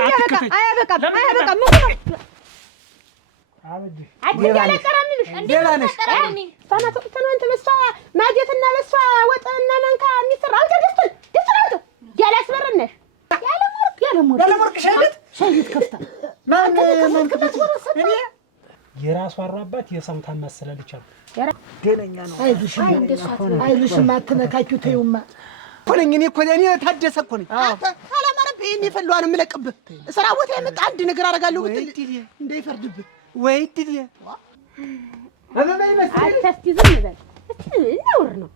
አያበቃም የራሱ አራባት የሰው ታማስላል ይቻላል ደነኛ ነው አይልሽማ አትነካኪው ተይውማ ኮለኝ እኔ ታደሰ እኮ ነኝ አላማረም ይሄን የፈለዋን የምለቅብህ ስራ ቦታ የመጣ አንድ ነገር አደርጋለሁ ብትል እንዳይፈርድብህ ወይ ድል አትስቲ ዝም በል ነውር ነው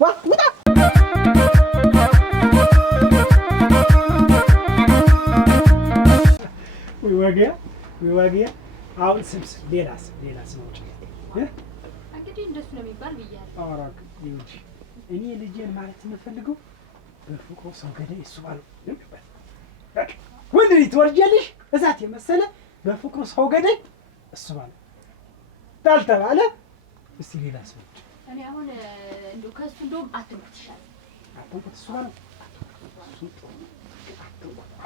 ዋ ውጣ ወገያ አሁን ስብስ ሌላስ ነው እንግዲህ እንደሱ ነው የሚባል ብያለሁ። አራክ ይውጂ እኔ ልጄን ማለት የምፈልገው በፍቅሩ ሰው ገዳይ እሱ ባለው ነበር። ወንድ ልጅ ትወልጃለሽ እዛት የመሰለ በፍቅሩ ሰው ገዳይ እሱ ባለው ታልተባለ እስቲ ሌላስ ነው እኔ አሁን እንደው ከሱ እንደውም አትሞት ይሻላል። አትሞት እሱ ባለው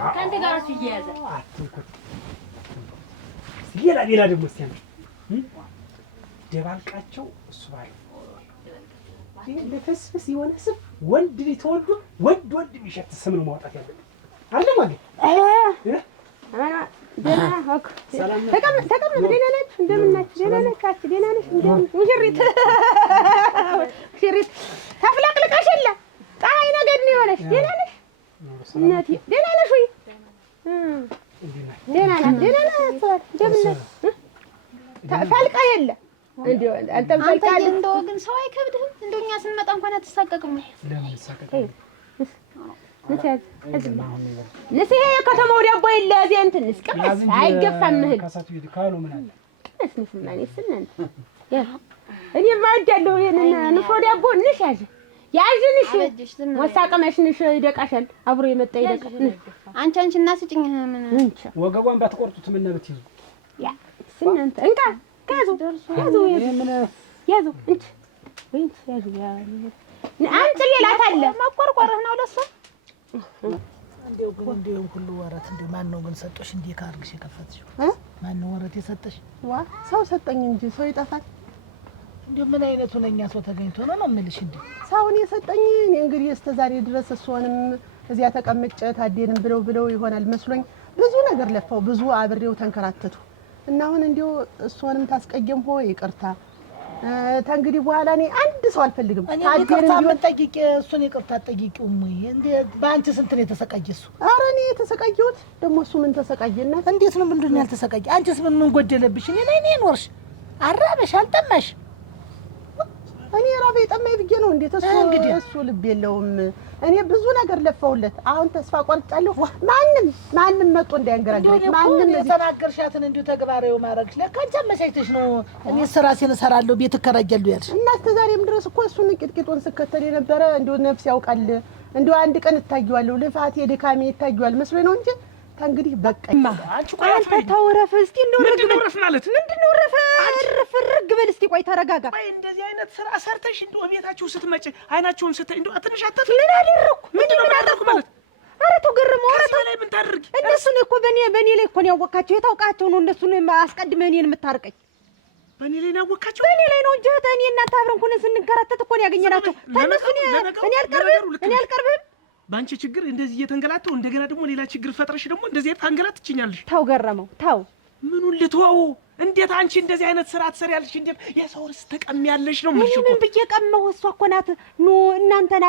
ከአንተ ጋር እሱ እየያዘ አትሞት ሌላ ደግሞ እስቲ ደባልቃቸው እሱ ባለው ለተስፈስ የሆነ ስም ወንድ ልጅ ተወልዶ ወንድ የሚሸት ስም ነው ማውጣት ያለብን አይደል ማለት ተቀመጥ ደህና ነች እንደምን ናችሁ ደህና ነች ደህና ነሽ እንደምን ሙሽሪት ተፍለቅልቀሽ የለ ፀሐይ ነገድ ነው የሆነሽ ደህና ነሽ እናቴ ደህና ነሽ ወይ ደህና ናት እንደምን ነሽ ፈልቃ የለ እንደው አልተፈልቃል እንደው ግን ሰው አይከብድህም እንደው እኛ ስንመጣ እንኳን አትሳቀቅም ለምን ተሳቀቅ ነስሄ ከተማው ዳቦ የለ እዚህ እንትን እስቀስ አይገፋም እህል ካሳቱ ይድካሉ ምን አለ እስንስ ማኔ ስነን እኔ ማውዳለሁ ይሄንን ንፎ ዳቦ እንሽ ያዥንሽ ወሳቀመሽንሽ ይደቃሻል አብሮ የመጣ ይደቃል አንቺ እናስጭኝ ምን ወገቧን ባትቆርጡት ምን ነብት ይዙ ያ ስነንተ እንካ ያዙ ያዙ አንቺ ሌላ ታለ ማቆርቆርህ ነው ለሱ እንደው ሁሉ ወራት እንደው ማን ነው ግን ሰጦሽ እንዴ ካርግሽ የከፈትሽው ማን ነው ወራት የሰጠሽ ዋ ሰው ሰጠኝ እንጂ ሰው ይጠፋል እንደው ምን አይነቱ ነኛ ሰው ተገኝቶ ነው የምልሽ እንዴ ሰውን የሰጠኝ እኔ እንግዲህ እስከ ዛሬ ድረስ እሷንም እዚያ ተቀምጬ ታዴንም ብለው ይሆናል መስሎኝ ብዙ ነገር ለፋው ብዙ አብሬው ተንከራተቱ እና አሁን እንደው እሷንም ታስቀየም ሆ ይቅርታ ታንግዲ በኋላ እኔ አንድ ሰው አልፈልግም ታዴንም ቢሆን ጠይቄ እሱን ይቅርታ ጠይቂው እንዴ ባንቺ ስንት ነው የተሰቃየሱ ኧረ እኔ የተሰቃየሁት ደግሞ እሱ ምን ተሰቃየና እንዴት ነው ምንድነው ያልተሰቃየ አንቺስ ምን ጎደለብሽ እኔ ላይ ነኝ ኖርሽ አራበሽ አልጠማሽ እኔ ራቤ ጠማይ ብዬ ነው እንዴ እሱ ልብ የለውም እኔ ብዙ ነገር ለፋውለት አሁን ተስፋ ቆርጫለሁ ማንንም መጥቶ እንዳያንገራግረኝ ማንንም የተናገርሻትን እንዲሁ ተግባራዊው ማድረግሽ ለካንቺ መሳይተሽ ነው እኔ ስራሴን እሰራለሁ ቤት እከራያለሁ ያልሽ እና እስከ ዛሬም ድረስ እኮ እሱን ቂጥቂጡን ስከተል የነበረ እንደው ነፍስ ያውቃል እንደው አንድ ቀን እታየዋለሁ ልፋቴ ድካሜ ይታየዋል መስሎኝ ነው እንጂ ታንግዲህ በቃ አንተ ተወረፍ እስቲ ምንድነው ረፍ ማለት ምንድነው ረፍ በል እስቲ ቆይ ተረጋጋ ቆይ እንደዚህ አይነት ስራ ሰርተሽ እንደው ቤታችሁ ስትመጪ አይናችሁን ስታይ እንደው አትንሽ አትፍ ምን አደረኩ ምንድነው አደረኩ ማለት ኧረ ተው ገረመው ኧረ ተው ላይ ምን ታደርጊ እነሱን እኮ በኔ ላይ እኮ ነው ያወቃቸው የታውቃቸው ነው እነሱን አስቀድመህ እኔን የምታርቀኝ በኔ ላይ ነው ያወቃቸው በኔ ላይ ነው እንጂ እኔ እናንተ አብረን ሆነን ስንከራተት እኮ ነው ያገኘናቸው ተነሱ እኔ አልቀርብም ባንቺ ችግር እንደዚህ እየተንገላተው እንደገና ደግሞ ሌላ ችግር ፈጥረሽ ደግሞ እንደዚህ ታንገላትችኛለሽ ተው ገረመው ተው ምኑን ልትወው እንዴት አንቺ እንደዚህ አይነት ስራ ትሰሪያለሽ እንዴት የሰው ርስ ተቀሚያለሽ ነው ምንሽ ምን ብየቀመው እሷ እኮ ናት ኑ እናንተ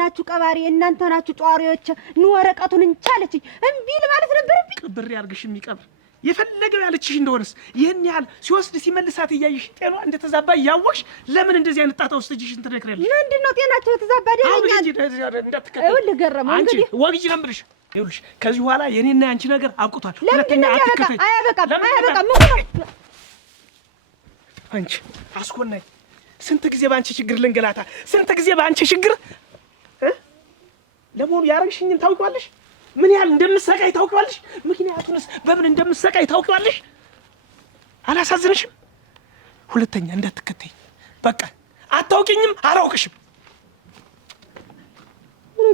ናችሁ ቀባሪ እናንተ ናችሁ ጧሪዎች ኑ ወረቀቱን እንቻለችኝ እምቢ ማለት ነበርብኝ ቅብር ያርግሽ የሚቀብር የፈለገው ያለችሽ እንደሆነስ ይሄን ያህል ሲወስድ ሲመልሳት እያየሽ ጤኗ እንደተዛባ ያወቅሽ ለምን እንደዚህ አይነት ጣጣ ውስጥ እጅሽን ትነክሪያለሽ ምንድነው ጤናቸው የተዛባ ደህና ገረመው እንግዲህ ወግጂ ነምብልሽ ይኸውልሽ ከዚህ በኋላ የኔና ያንቺ ነገር አብቅቷል ሁለተኛ አትከተይ አያበቃም አንቺ አስኮናኝ ስንት ጊዜ ባንቺ ችግር ልንገላታ ስንት ጊዜ ባንቺ ችግር ለሞኑ ያረግሽኝን ታውቂዋለሽ ምን ያህል እንደምሰቃይ ታውቂዋለሽ ምክንያቱንስ በምን እንደምሰቃይ ታውቂዋለሽ አላሳዝንሽም ሁለተኛ እንዳትከተይ በቃ አታውቂኝም አላውቅሽም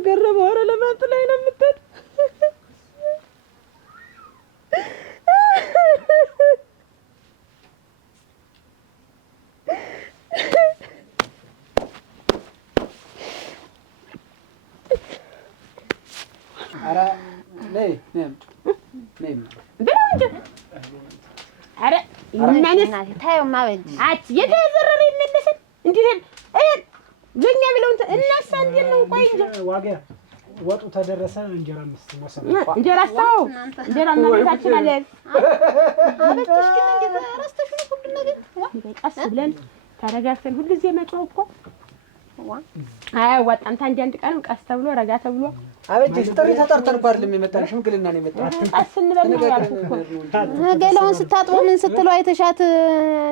ገረመው። ኧረ ለማን ጥላኝ ነው የምትሄድ? ኧረ ነይ ነይ ነይ ኧረ እናንተ ታየውማ በል አት የተዘረረ ይመለሳል እንዴ? ለኛ ብለው እናሳ እንዴት ነው? ቆይ እንጂ ዋጋ ወጡ ተደረሰ። እንጀራ ምስት ወሰነ እንጀራ ሳው እንጀራ እናታችን አለ አበትሽ ግን እንዴት ረስተሽ ነው ሁሉ ነገር? ቀስ ብለን ተረጋግተን ሁሉ ጊዜ መጮህ እኮ አያዋጣም። ታንዲ አንድ ቀን ቀስ ተብሎ ረጋ ተብሎ አበጅሽ ጥሪ ተጠርተን እንኳን አይደለም የመጣን ሽምግልና ነው የመጣን። ቀስ እንበል ነው ያልኩት እኮ። ገላውን ስታጥበው ምን ስትለው አይተሻት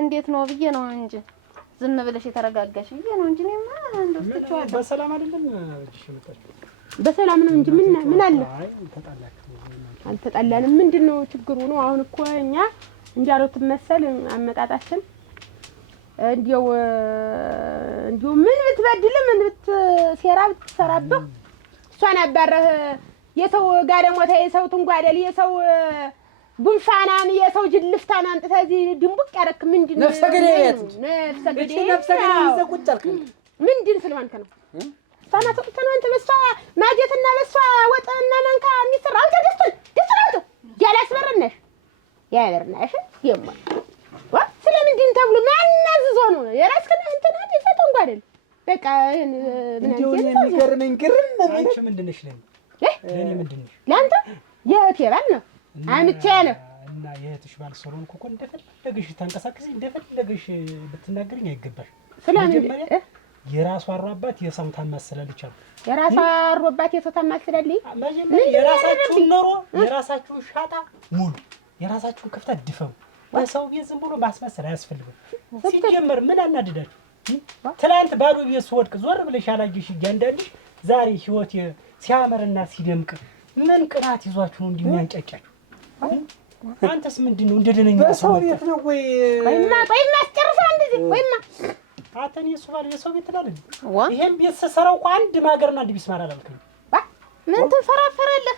እንዴት ነው ብዬ ነው እንጂ ዝም ብለሽ የተረጋጋሽ ብዬ ነው እንጂ እኔማ እንደው ትቻለሁ። በሰላም አይደለም አበጅሽ የመጣች? በሰላም ነው እንጂ ምን አለ? አይ ተጣላችሁ? አልተጣላንም። ምንድነው ችግሩ ነው? አሁን እኮ እኛ እንጃሮት መሰል አመጣጣችን እንዲው ምን ብትበድል ምን ብትሴራ ብትሰራብህ እሷን አባረህ የሰው ጋደሞታ የሰው ትንጓደል የሰው ጉንፋናን የሰው ጅልፍታን አንጥተህ እዚህ ድንቡቅ ያረክ ምንድን ነው? ነፍሰ ገዳይ ነፍሰ ገዳይ ይዘቁጭ አልክ። ምንድን ስለማንከ ነው? ሳና ተቆጥተን አንተ በሷ ማጀትና በሷ ወጥና ማንካ የሚሰራ አንተ ደስተን ያላስበረነሽ ያበርናሽ የማ ስለምንድን ተብሎ ማናዝዞ ነው? የራስከን እንትና ይፈተንኩ አይደል? በቃ ምን የሚገርመኝ ግርም አንቺ ምንድን ነሽ? ለኔ ምንድን ነሽ? ለአንተ የእህቴ ባል ነው አምቼ ነው እና የእህትሽ ባል ስለሆንኩ እኮ እንደፈለግሽ ታንቀሳቅሲ እንደፈለግሽ ብትናገሪኝ አይገባሽ። ስለምን የራሷ አሯባት የሰው ታማስላለች አሉ። የራሷ አሯባት የሰው ታማስላለች። መጀመሪያ የራሳችሁን ኖሮ የራሳችሁን ሻጣ ሙሉ የራሳችሁን ክፍተት ድፈው። በሰው ቤት ዝም ብሎ ማስመሰል አያስፈልግም። ሲጀመር ምን አናድዳችሁ? ትናንት ባዶ ቤት ስወድቅ ዞር ብለሽ ያላየሽ እያንዳንድሽ ዛሬ ህይወት ሲያምርና ሲደምቅ ምን ቅናት ይዟችሁ ነው እንዲህ የሚያንጫጫችሁ? አንተስ ምንድን ነው እንደደነኛ ሰው ቤት ነው ወይ? ቆይማ አስጨርሳ እንደዚህ ቆይማ አተን የሱ ባል የሰው ቤት ትላለህ? ይሄን ቤት ስሰራው እኮ አንድ ማገርና አንድ ቢስማር አላልከኝ። ምን ትፈራፈራለህ?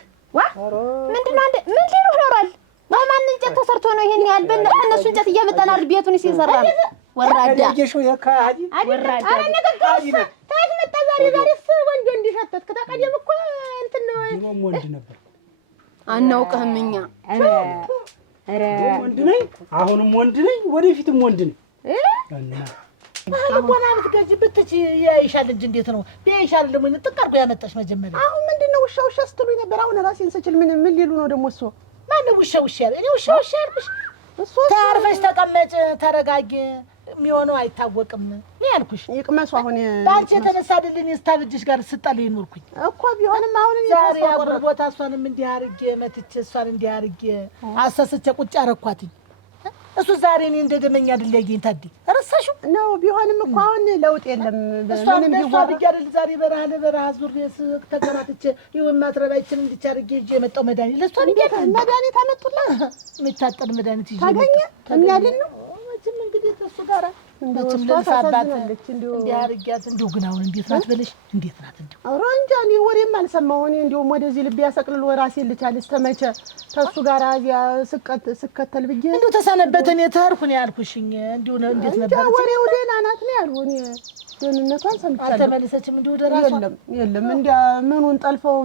ምንድነው አንተ ምን ሊሉ ኖሯል? ማን እንጨት ተሰርቶ ነው ይሄን ያህል በእነሱ እንጨት እየመጣናል ቤቱን ሲሰራ ነው። ወራዳ አየሽው የካዲ ወራዳ አረ ነገርኩሽ። ታት መጣ ዛሬስ ወንድ እንዲሸተትክ ተቀደም እኮ እንትን ነው ድሮም ወንድ ነበር። አናውቅህም እኛ። አረ ወንድ ነኝ፣ አሁንም ወንድ ነኝ፣ ወደፊትም ወንድ ነኝ። እና አልቦና ብትገጂ ብትች ያይሻል እንጂ እንዴት ነው ቢያይሻል? ደግሞ ጥቃርኩ ያመጣሽ መጀመሪያ። አሁን ምንድነው ውሻ ስትሉኝ ነበር። አሁን ራሴን ስችል ምን ሊሉ ነው ደግሞ? እሱ ማን ውሻ ያለ? እኔ ውሻ ያልኩሽ? እሱ ታርፈሽ ተቀመጭ፣ ተረጋጊ። የሚሆነው አይታወቅም ነው ያልኩሽ። ይቅመሱ። አሁን ባንቺ የተነሳ አይደል ስታብጅሽ ጋር ስጣል ይኖርኩኝ እኮ ቢሆንም አሁን ዛሬ አብሮ ቦታ እሷንም እንዲህ አድርጌ መትቼ እሷን እንዲህ አድርጌ አሰስቼ ቁጭ አረኳትኝ። እሱ ዛሬ እኔ እንደደመኛ አይደል ያየኝ ታዲ ረሳሽው ነው። ቢሆንም እኮ አሁን ለውጥ የለም። ምንም ቢሆን አይደል ዛሬ በረሃ ለበረሃ ዙሬ ተከራትቼ ይሁን ማትረባይችን እንድቻርጌ ይዤ የመጣው መድኃኒት ለሷ መድኃኒት አመጡላት። የሚታጠን መድኃኒት ይዤ ታገኘ የሚያድን ነው። መቼም እንግዲህ እሱ ጋር እንደውም ለሳባት እንዲህ አድርጊያት። እንደው ግን አሁን እንዴት ናት በለሽ? እንዴት ናት እንደው? ኧረ እንጃ እኔ ወሬም አልሰማሁ። እኔ እንደውም ወደዚህ ልብ ያሰቅልል ራሴን ልቻል እስከመቼ ተሱ ጋር እዚያ ስከተል ብዬ እንደው ተሰነበተ። እኔ ተርኩ ነው ያልኩሽኝ። እንደው እንዴት ነበር ወሬው? ደህና ናት ነው ያልኩ እኔ። ደህንነቷን ሰምቻለሁ። አልተመለሰችም እንደው ወደ ራሷ? የለም እንዲያ ምኑን ጠልፈው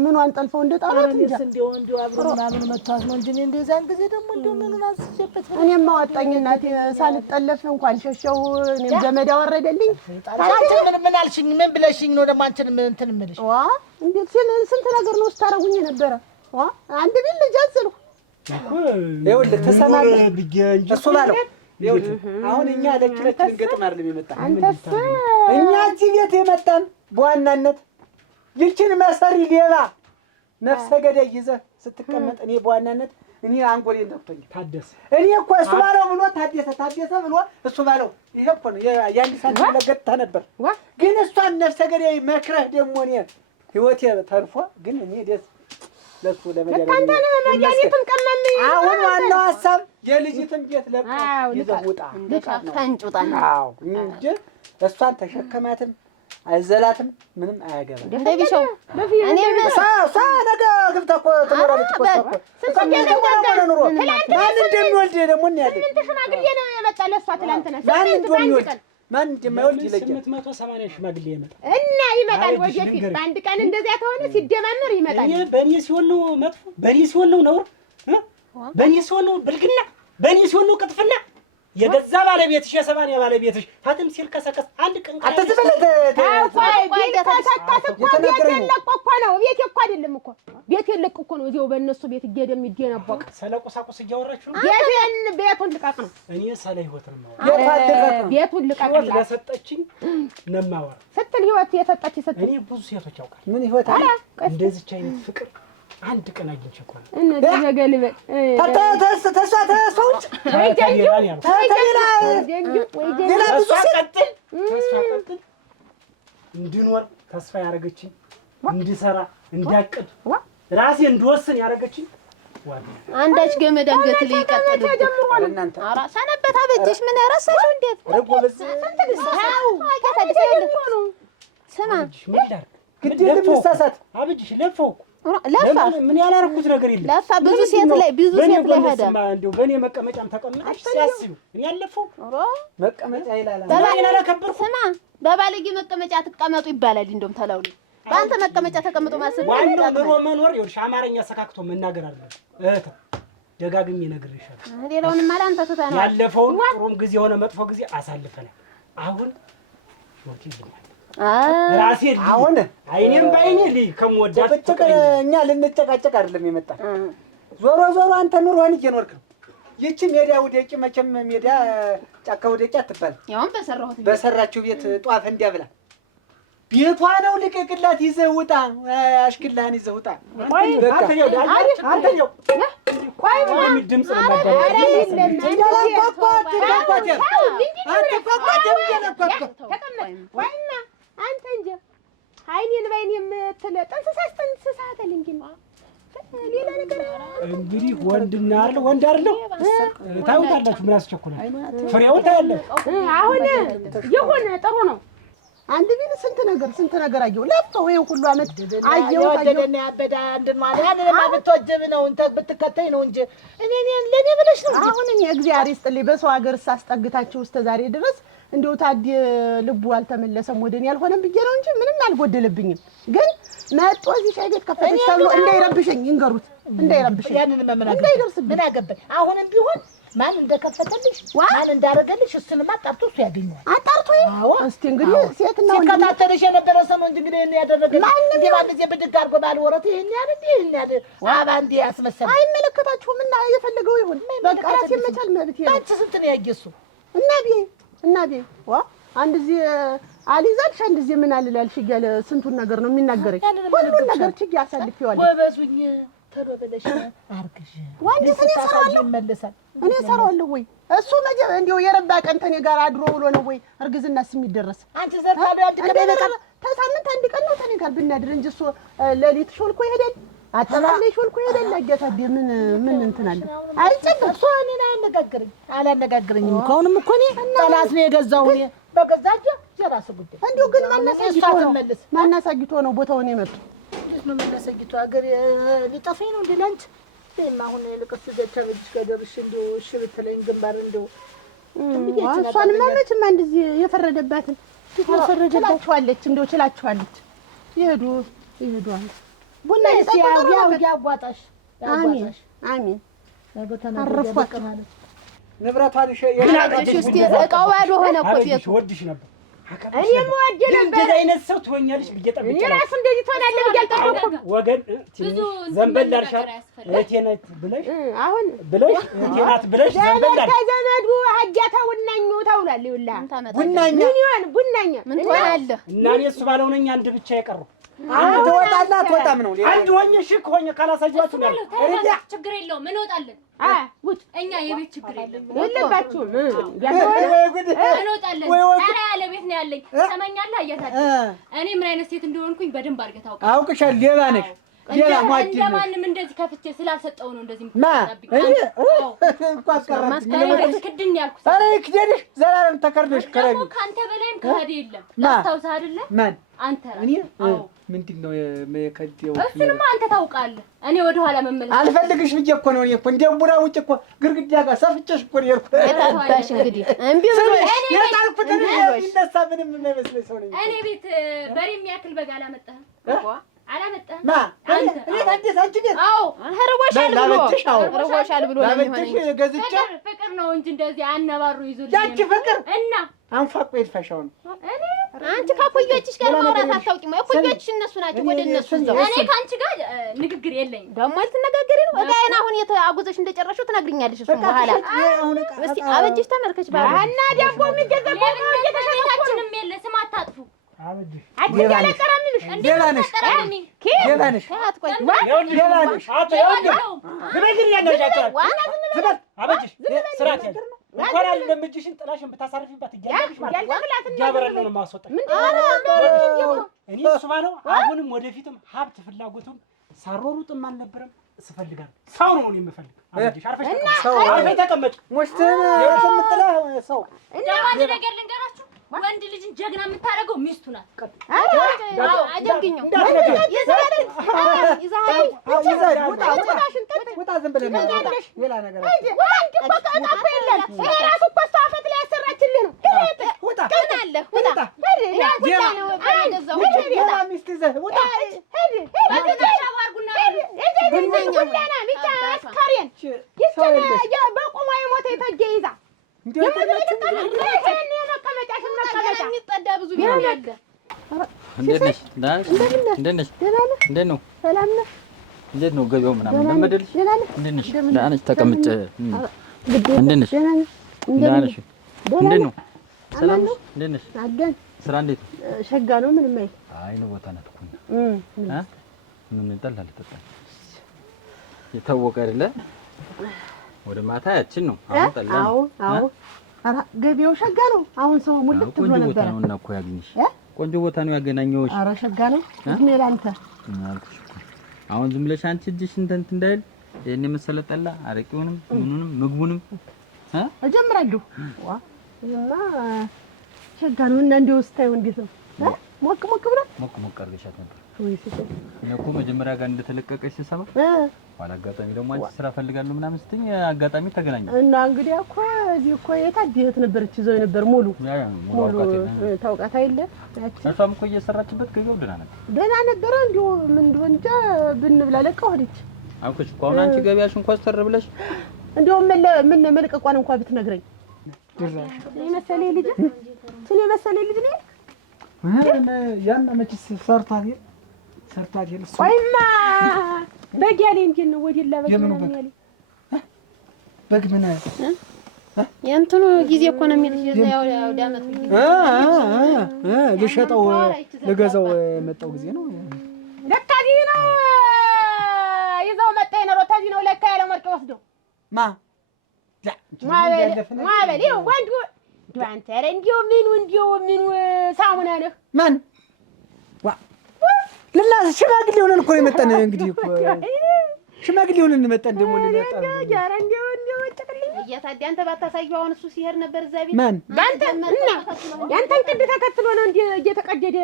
እንደጣላት እንጃ። እንደው አብሮ ምናምን መጥቷት ነው እንጂ እኔ እንደዛን ጊዜ ደግሞ እንደው ምኑን አንስቼበት እኔማ አወጣኝ እናቴ። ሳልጠለፍ እንኳን ሸሸው። እኔም ዘመድ አወረደልኝ። ምን አልሽኝ? ምን ብለሽኝ ነው ደግሞ አንቺን እንትን እምልሽ? እንዴት ስንት ነገር ነው ስታረጉኝ ነበረ። አንድ ቢል ልጅ አዝልኩ ይኸውልህ ትሰማለህ ብዬ እንጂ እሱ ባለው ይኸውልህ አሁን እኛ ለችለች ልንገጥም አይደለም የመጣን። አንተስ እኛ እዚህ ቤት የመጣን በዋናነት ይችን መሰሪ ሌባ ነፍሰ ገዳይ ይዘህ ስትቀመጥ እኔ በዋናነት እኔ አንጎሌን ደፍቶኝ ታደሰ። እኔ እኮ እሱ ባለው ብሎ ታደሰ ብሎ እሱ ባለው ይሄ እኮ ነው የአንድ ሰዓት ለገጥታ ነበር። ግን እሷን ነፍሰ ገዳይ መክረህ ደግሞ እኔ ህይወቴ ተርፎ ግን እኔ ደስ ለሱ ለመድኃኒትም ቀመም። አሁን ዋናው ሀሳብ የልጅትን ቤት ለቀህ ይዘህ ውጣ። ፈንጭ ውጣ። አዎ እንጂ እሷን ተሸከማትም አይዘላትም ምንም አያገባም። እንደ ቢሻው እኔም ሳ ነገ ግብታ እኮ ትኖራለች እኮ ማን እንደሚወልድ ደግሞ እናያለን። ምን ተሽማግሌ ነው የመጣለ እሷ ትላንትና ማን እንደማይወልድ ይለኛል። 880 ሽማግሌ ይመጣል እና ይመጣል ወደፊት በአንድ ቀን እንደዚያ ከሆነ ሲደማመር ይመጣል። እኔ በእኔ ሲሆን ነው መጥፎ፣ በእኔ ሲሆን ነው ነውር፣ በእኔ ሲሆን ነው ብልግና፣ በእኔ ሲሆን ነው ቅጥፍና። የገዛ ባለቤትሽ የሰማንያ ባለቤትሽ ሀጥም ሲል ከሰከስ አንድ ቀን አትዝበለት ነው ቤት እኮ አይደለም እኮ ቤት የለቅ እኮ ነው እዚያው በእነሱ ቤት እየደም ይደነቦቅ ስለ ቁሳቁስ እያወራችሁ ነው። ቤቱን ልቀቅ ነው እኔ ስለ ህይወት ነው ቤቱን ልቀቅ ነው ስለሰጠችኝ ነው የማወራው ስትል ህይወት የሰጠች ስትል እኔ ብዙ ሴቶች ያውቃል ምን ህይወት አለ እንደዚች አይነት ፍቅር አንድ ቀን አግኝቼ እኮ ነው እነዚህ በገልበል ተሰውጭ ሌላ ብዙ ቀጥል እንድኖር ተስፋ ያደረገችኝ እንድሰራ እንዳቅድ ራሴ እንድወስን ያደረገችኝ አንዳች ገመድ አንገት ላይ ይቀጥል እናንተ አራ ሰነበታ በእጅሽ ምን ረሳሽ እንዴት ረጎበዝ ስማ ምን ላድርግ ግድ የለም መሳሳት አብጅሽ ለፈው ለፋ ምን ያላረኩት ነገር የለም ለፋ ብዙ ሴት ላይ ሄደ እንደው በእኔ መቀመጫም ተቀምጠሽ ሲያስቡ እኔ ያለፈው መቀመጫ ይላል ስማ በባለጌ መቀመጫ ትቀመጡ ይባላል እንደውም ተላውሊ በአንተ መቀመጫ ተቀምጦ ማሰብ ዋናው ኑሮ መኖር ይኸውልሽ አማርኛ ሰካክቶ መናገር አለበት እህት ደጋግሜ እነግርሻለሁ ሌላውንም ማላንተ ተታና ያለፈውን ጥሩም ጊዜ ሆነ መጥፎ ጊዜ አሳልፈናል አሁን ወጪ ይልኛል ራሴ አሁን አይኔም ባይኔ ከመወዳት እኛ ልንጨቃጨቅ አይደለም የመጣ ዞሮ አንተ ኑሮህን እየኖርክ ነው ይቺ ሜዳ ወደቂ መቼም ሜዳ ጫካ ወደቂ አትባል ያውን በሰራችሁ ቤት ጧፍ እንዲያብላ ቤቷ ነው ልቀቅላት ይዘህ ውጣ አሽክላህን ይዘህ ውጣ አንተኛው ቆይ ድምጽ አንተ እንጂ አይኔን ባይኔ የምትለ ጥንስሳት አለ እንጂ ሌላ ነገር እንግዲህ ወንድና አይደል ወንድ አይደለም ታውቃላችሁ ምን አስቸኩላል ፍሬውን ታያለህ አሁን ይሁን ጥሩ ነው አንድ ቢል ስንት ነገር አየሁ ለፈው ይሄን ሁሉ አመት አየሁ ወደደና ያበዳ እንድንማለ ያለና ብትወጀብ ነው እንተ ብትከተይ ነው እንጂ እኔ ለኔ ብለሽ ነው አሁን እኔ እግዚአብሔር ይስጥልኝ በሰው ሀገር ሳስጠግታችሁ እስከ ዛሬ ድረስ እንደው ታዲ ልቡ አልተመለሰም ወደኔ ያልሆነም ብዬ ነው እንጂ ምንም አልጎደለብኝም ግን መጥቶ እዚህ ሻይ ቤት ከፈተሽ ተብሎ እንዳይረብሸኝ ይንገሩት እንዳይረብሸኝ ያንን እንዳይደርስብኝ ምን አገባኝ አሁንም ቢሆን ማን እንደከፈተልሽ ማን እንዳረገልሽ እሱንማ አጣርቶ እሱ ያገኘዋል አጣርቶ እስቲ እንግዲህ ሴትና ወንድ ሲከታተልሽ የነበረ ሰው እንጂ እንግዲህ እኔ ያደረገልሽ እንዴ ባንዴ ብድግ አድርጎ ባልወረት ይሄን ያደ አባንዴ ያስመሰለ አይመለከታችሁም እና የፈለገው ይሁን በቃ ራሴ መቻል መብት ይሄ አንቺ ስንት ነው ያየሱ እናቤ አንድ ዚህ አሊዛልሽ አንድ ዚህ ምን አልላልሽ እያለ ስንቱን ነገር ነው የሚናገረኝ ሁሉን ነገር ችግር ያሳልፈዋል ወበዙኝ ተዶበለሽ አርግሽ ወንድ እኔ ሰራዋለሁ ወይ እሱ መጀመሪያ እንደው የረባ ቀን ተኔ ጋር አድሮ ብሎ ነው ወይ እርግዝናስ የሚደረስ አንቺ ዘርታዶ አድቀበለቃ ተሳምንት አንድ ቀን ነው ተኔ ጋር ብናድር እንጂ እሱ ለሊት ሾልኮ ይሄዳል አጠባለይ ሾልኮ ይሄዳል አጋታደ ምን እንትን አለ አይጨበጥ እሱ እኔን አላነጋግረኝም ከሆነም እኮ እኔ ጠላት ነው የገዛው እኔ በገዛጀ ጀራስ ጉዳይ እንደው ግን ማናሳጊቶ ነው ቦታውን የመጡ ነው መለሰጊቱ ሀገር ሊጠፋኝ ነው እንዴ ላንቺ አሁን ልቅስ ገቻብሽ ከደርሽ እንደው እሺ ብትለኝ ግንባር እንደው እሷን ማለችም እንደዚህ የፈረደባትን ችላችኋለች እንደው ችላችኋለች ይሄዱ ቡና ያዋጣሽ አሜን አረፏት ማለት ንብረቷን እስቲ እቃው ባዶ ሆነ እኮ ቤቱ ወድሽ ነበር እኔም ወድ ነበር እንደዚህ አይነት ሰው ትሆኛለሽ ብዬ ጠብቄ እኔ ራሱ እንደዚህ ትሆናለህ ብዬ አልጠበቅኩም ወገን ዘንበል አልሻት እህቴ ናት ብለሽ አሁን እህቴ ናት ብለሽ ዘንበል አልሽ ዘመዱ ሀጃታ ውናኙ ተውላል ይውላ ቡናኛ ምን ትሆናለህ እና እኔ እሱ ባለው ነኝ አንድ ብቻ የቀረው አንድ ትወጣለህ አትወጣም ነው አንድ ሆኜ ሽክ ሆኜ ካላሳያችሁ ነው ችግር የለውም እንወጣለን ውጭ እኛ የቤት ችግር የለባችሁም እንወጣለን ኧረ ያለ ቤት ነው ያለኝ ሰማኛለህ አያታለሁ እኔ ምን አይነት ሴት እንደሆንኩኝ በደንብ አድርገህ ታውቃለህ አውቅሻለሁ ሌባ ነሽ እንደማንም እንደዚህ ከፍቼ ስላልሰጠው ነው እንደዚህ ክድን ያልኩት። ኧረ ክደንሽ ዘላለም ተከርደሽ ከረቢ ከአንተ በላይም ከሃዲ የለም። ላስታውስህ አይደለ? ማን አንተ እኔ? ምንድን ነው የከደው? እሱንማ አንተ ታውቃለህ። እኔ ወደ ኋላ መመለስ አልፈልግሽ ብዬሽ እኮ ነው። እኔ እኮ እንደ ቡራ ውጭ እኮ ግርግዳ ጋር ሰፍቼሽ እኮ ነው የሄድኩት። የታባሽ እንግዲህ እምቢ ብሎ የጣልኩት ይነሳ ምንም የማይመስለኝ ሰው ነኝ። እኔ ቤት በሬ የሚያክል በግ አላመጣህም? አላመጣህም? አንቺ ቤት? አዎ ርቦሻል ብሎ ላበትሽ ገዝቼ ፍቅር ነው እንጂ እንደዚህ አነባሩ ይዞልኝ ያቺ ፍቅር እና አንፋቆ ይድፋሻው ነው። አንቺ ከኩዮችሽ ጋር ማውራት አታውቂም። ኩዮችሽ እነሱ ናቸው። ወደ እነሱ ዘው እኔ ካንቺ ጋር ንግግር የለኝም። ደግሞ ልትነጋገሪ ነው? እዳይና አሁን አጉዘሽ እንደጨረሽው ትነግሪኛለሽ። እሱ በኋላ እስቲ አበጅሽ ተመልከች ባባ እና ዳቦ የሚገዛው ቤታችንም የለ ስም አታጥፉ። ሌላ ነሽ እንኳን አልለምጅሽን ጥላሽን ብታሳርፊባት እያለሽ ማለት እያበረለው ነው ማስወጣት። እኔ እሱ ባለው አሁንም ወደፊትም ሀብት ፍላጎቱም ሳሮሩጥም አልነበረም። ስፈልጋለሁ ሰው ነው የምፈልግ። አበጅሽ አርፈሽ ተቀመጭ። ሙሽትን የምትላ ሰው እንደማን ነገር ልንገራችሁ፣ ወንድ ልጅን ጀግና የምታደርገው ሚስቱ ናት። አጀግኘው ውጣ ዝም ብለህ ሌላ ነገር እንዴት ነው ገበያው ምናምን ለመደልሽ? እንዴት ነሽ? ደህና ነሽ? ተቀምጬ እንዴት ነሽ? ደህና ነሽ? እንዴት ነው? ሰላም ነሽ? እንዴት ነሽ? ስራ እንዴት ነው? ሸጋ ነው። ምንም አይል። አይ ነው ቦታ ናትኩኝ ምን ጠላ ልጠጣ የታወቀ አይደለ? ወደ ማታ ያችን ነው አሁን ጠላ። አዎ አራ ገበያው ሸጋ ነው። አሁን ሰው ሙልት ብሎ ነበር። ቆንጆ ቦታ ነው እና እኮ ያገኘሽ ቆንጆ ቦታ ነው ያገናኘውሽ። አራ ሸጋ ነው። እድሜ ላንተ አልኩሽ እኮ አሁን ዝም ብለሽ አንቺ እጅሽ እንትን እንዳይል ይሄን የመሰለ ጠላ አረቂውንም ምኑንም ምግቡንም እጀምራለሁ። እና ሸጋ ነው እና እንደው ስታየው እንዴት ነው? ሞቅ ብሎ ሞቅ አድርገሻት ነበር ወይ? እኔ እኮ መጀመሪያ ጋር እንደተለቀቀሽ ሲሰማ ኋላ አጋጣሚ ደግሞ አንቺ ስራ ፈልጋለሁ ምናምን ስትኝ አጋጣሚ ተገናኘን እና እንግዲህ እኮ እዚህ እኮ የታዲያት ነበረች ይዘው ነበር ሙሉ ታውቃት አይደለ? እሷም እኮ እየሰራችበት ገበያው ደህና ነበር እንደው ምን እንደሆነ እንጃ ብንብላ ለቀው ሆነች አልኩሽ እኮ አሁን አንቺ ገበያሽ እንኳን ስተር ብለሽ እንደው ምን መልቀቋን እንኳን ብትነግረኝ ድራሽ የመሰለ ልጅ ነው ያን መችስ ሰርቷት ይል ቆይማ በግ ያለኝ እንዴት ነው? ወዲላ በግ ነው ያለኝ። በግ ምን የእንትኑ ጊዜ እኮ ነው የሚልሽ ያው ዳመት ልሸጠው ልገዛው የመጣው ጊዜ ነው። ለካ ጊዜ ነው ይዘው መጣ የነሮት ታዚ ነው ለካ ያለው ወርቅ ወስዶ ማበል ይኸው ወንዱ ዱአንተ ኧረ እንዲሁ ምኑ ሳሙና ነህ ማን ለላ ሽማግሌ ሆነን እኮ ነው የመጣን። እንግዲህ እኮ ሽማግሌ ሆነን መጣን። ደግሞ ለላጣ ያረ እንዲሁ ጨቅልኝ እያታዲያ አንተ ባታሳየው አሁን እሱ ሲሄድ ነበር እዛ ቤት ማን ባንተ እና ያንተን ቅድ ተከትሎ ነው እንዴ እየተቀደደ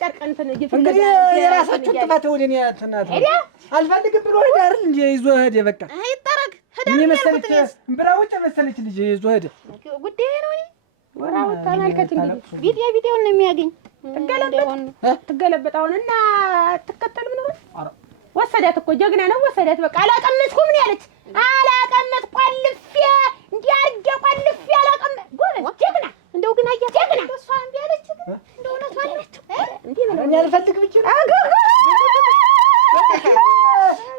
ጨርቅ እንትን እንግዲህ የራሳችሁ ጥፋት ወደ እኔ ተናተ አልፈልግም ብሎ ሄደ አይደል እንዴ? ይዞ ሄደ በቃ አይጠረግ ሄደ ምን መሰለች ብራውጭ መሰለች ልጅ ይዞ ሄደ። ጉዳይ ነው እኔ ወራው ተመልከት እንግዲህ ቪዲዮውን ነው የሚያገኝ ትገለበጣውን እና ትከተልም ነው ወሰዳት እኮ ጀግና ነው ወሰዳት። በቃ አላቀመጥኩም ምን ያለች አላቀመጥ ቆልፌ እንዲያርገ ቆልፌ አላቀመጥ ጎበዝ ጀግና እንደው ግን አያ ጀግና እሷ እንዴ ያለች እንደው ነው ማለት እንዴ ነው እኔ አልፈልግ ብቻ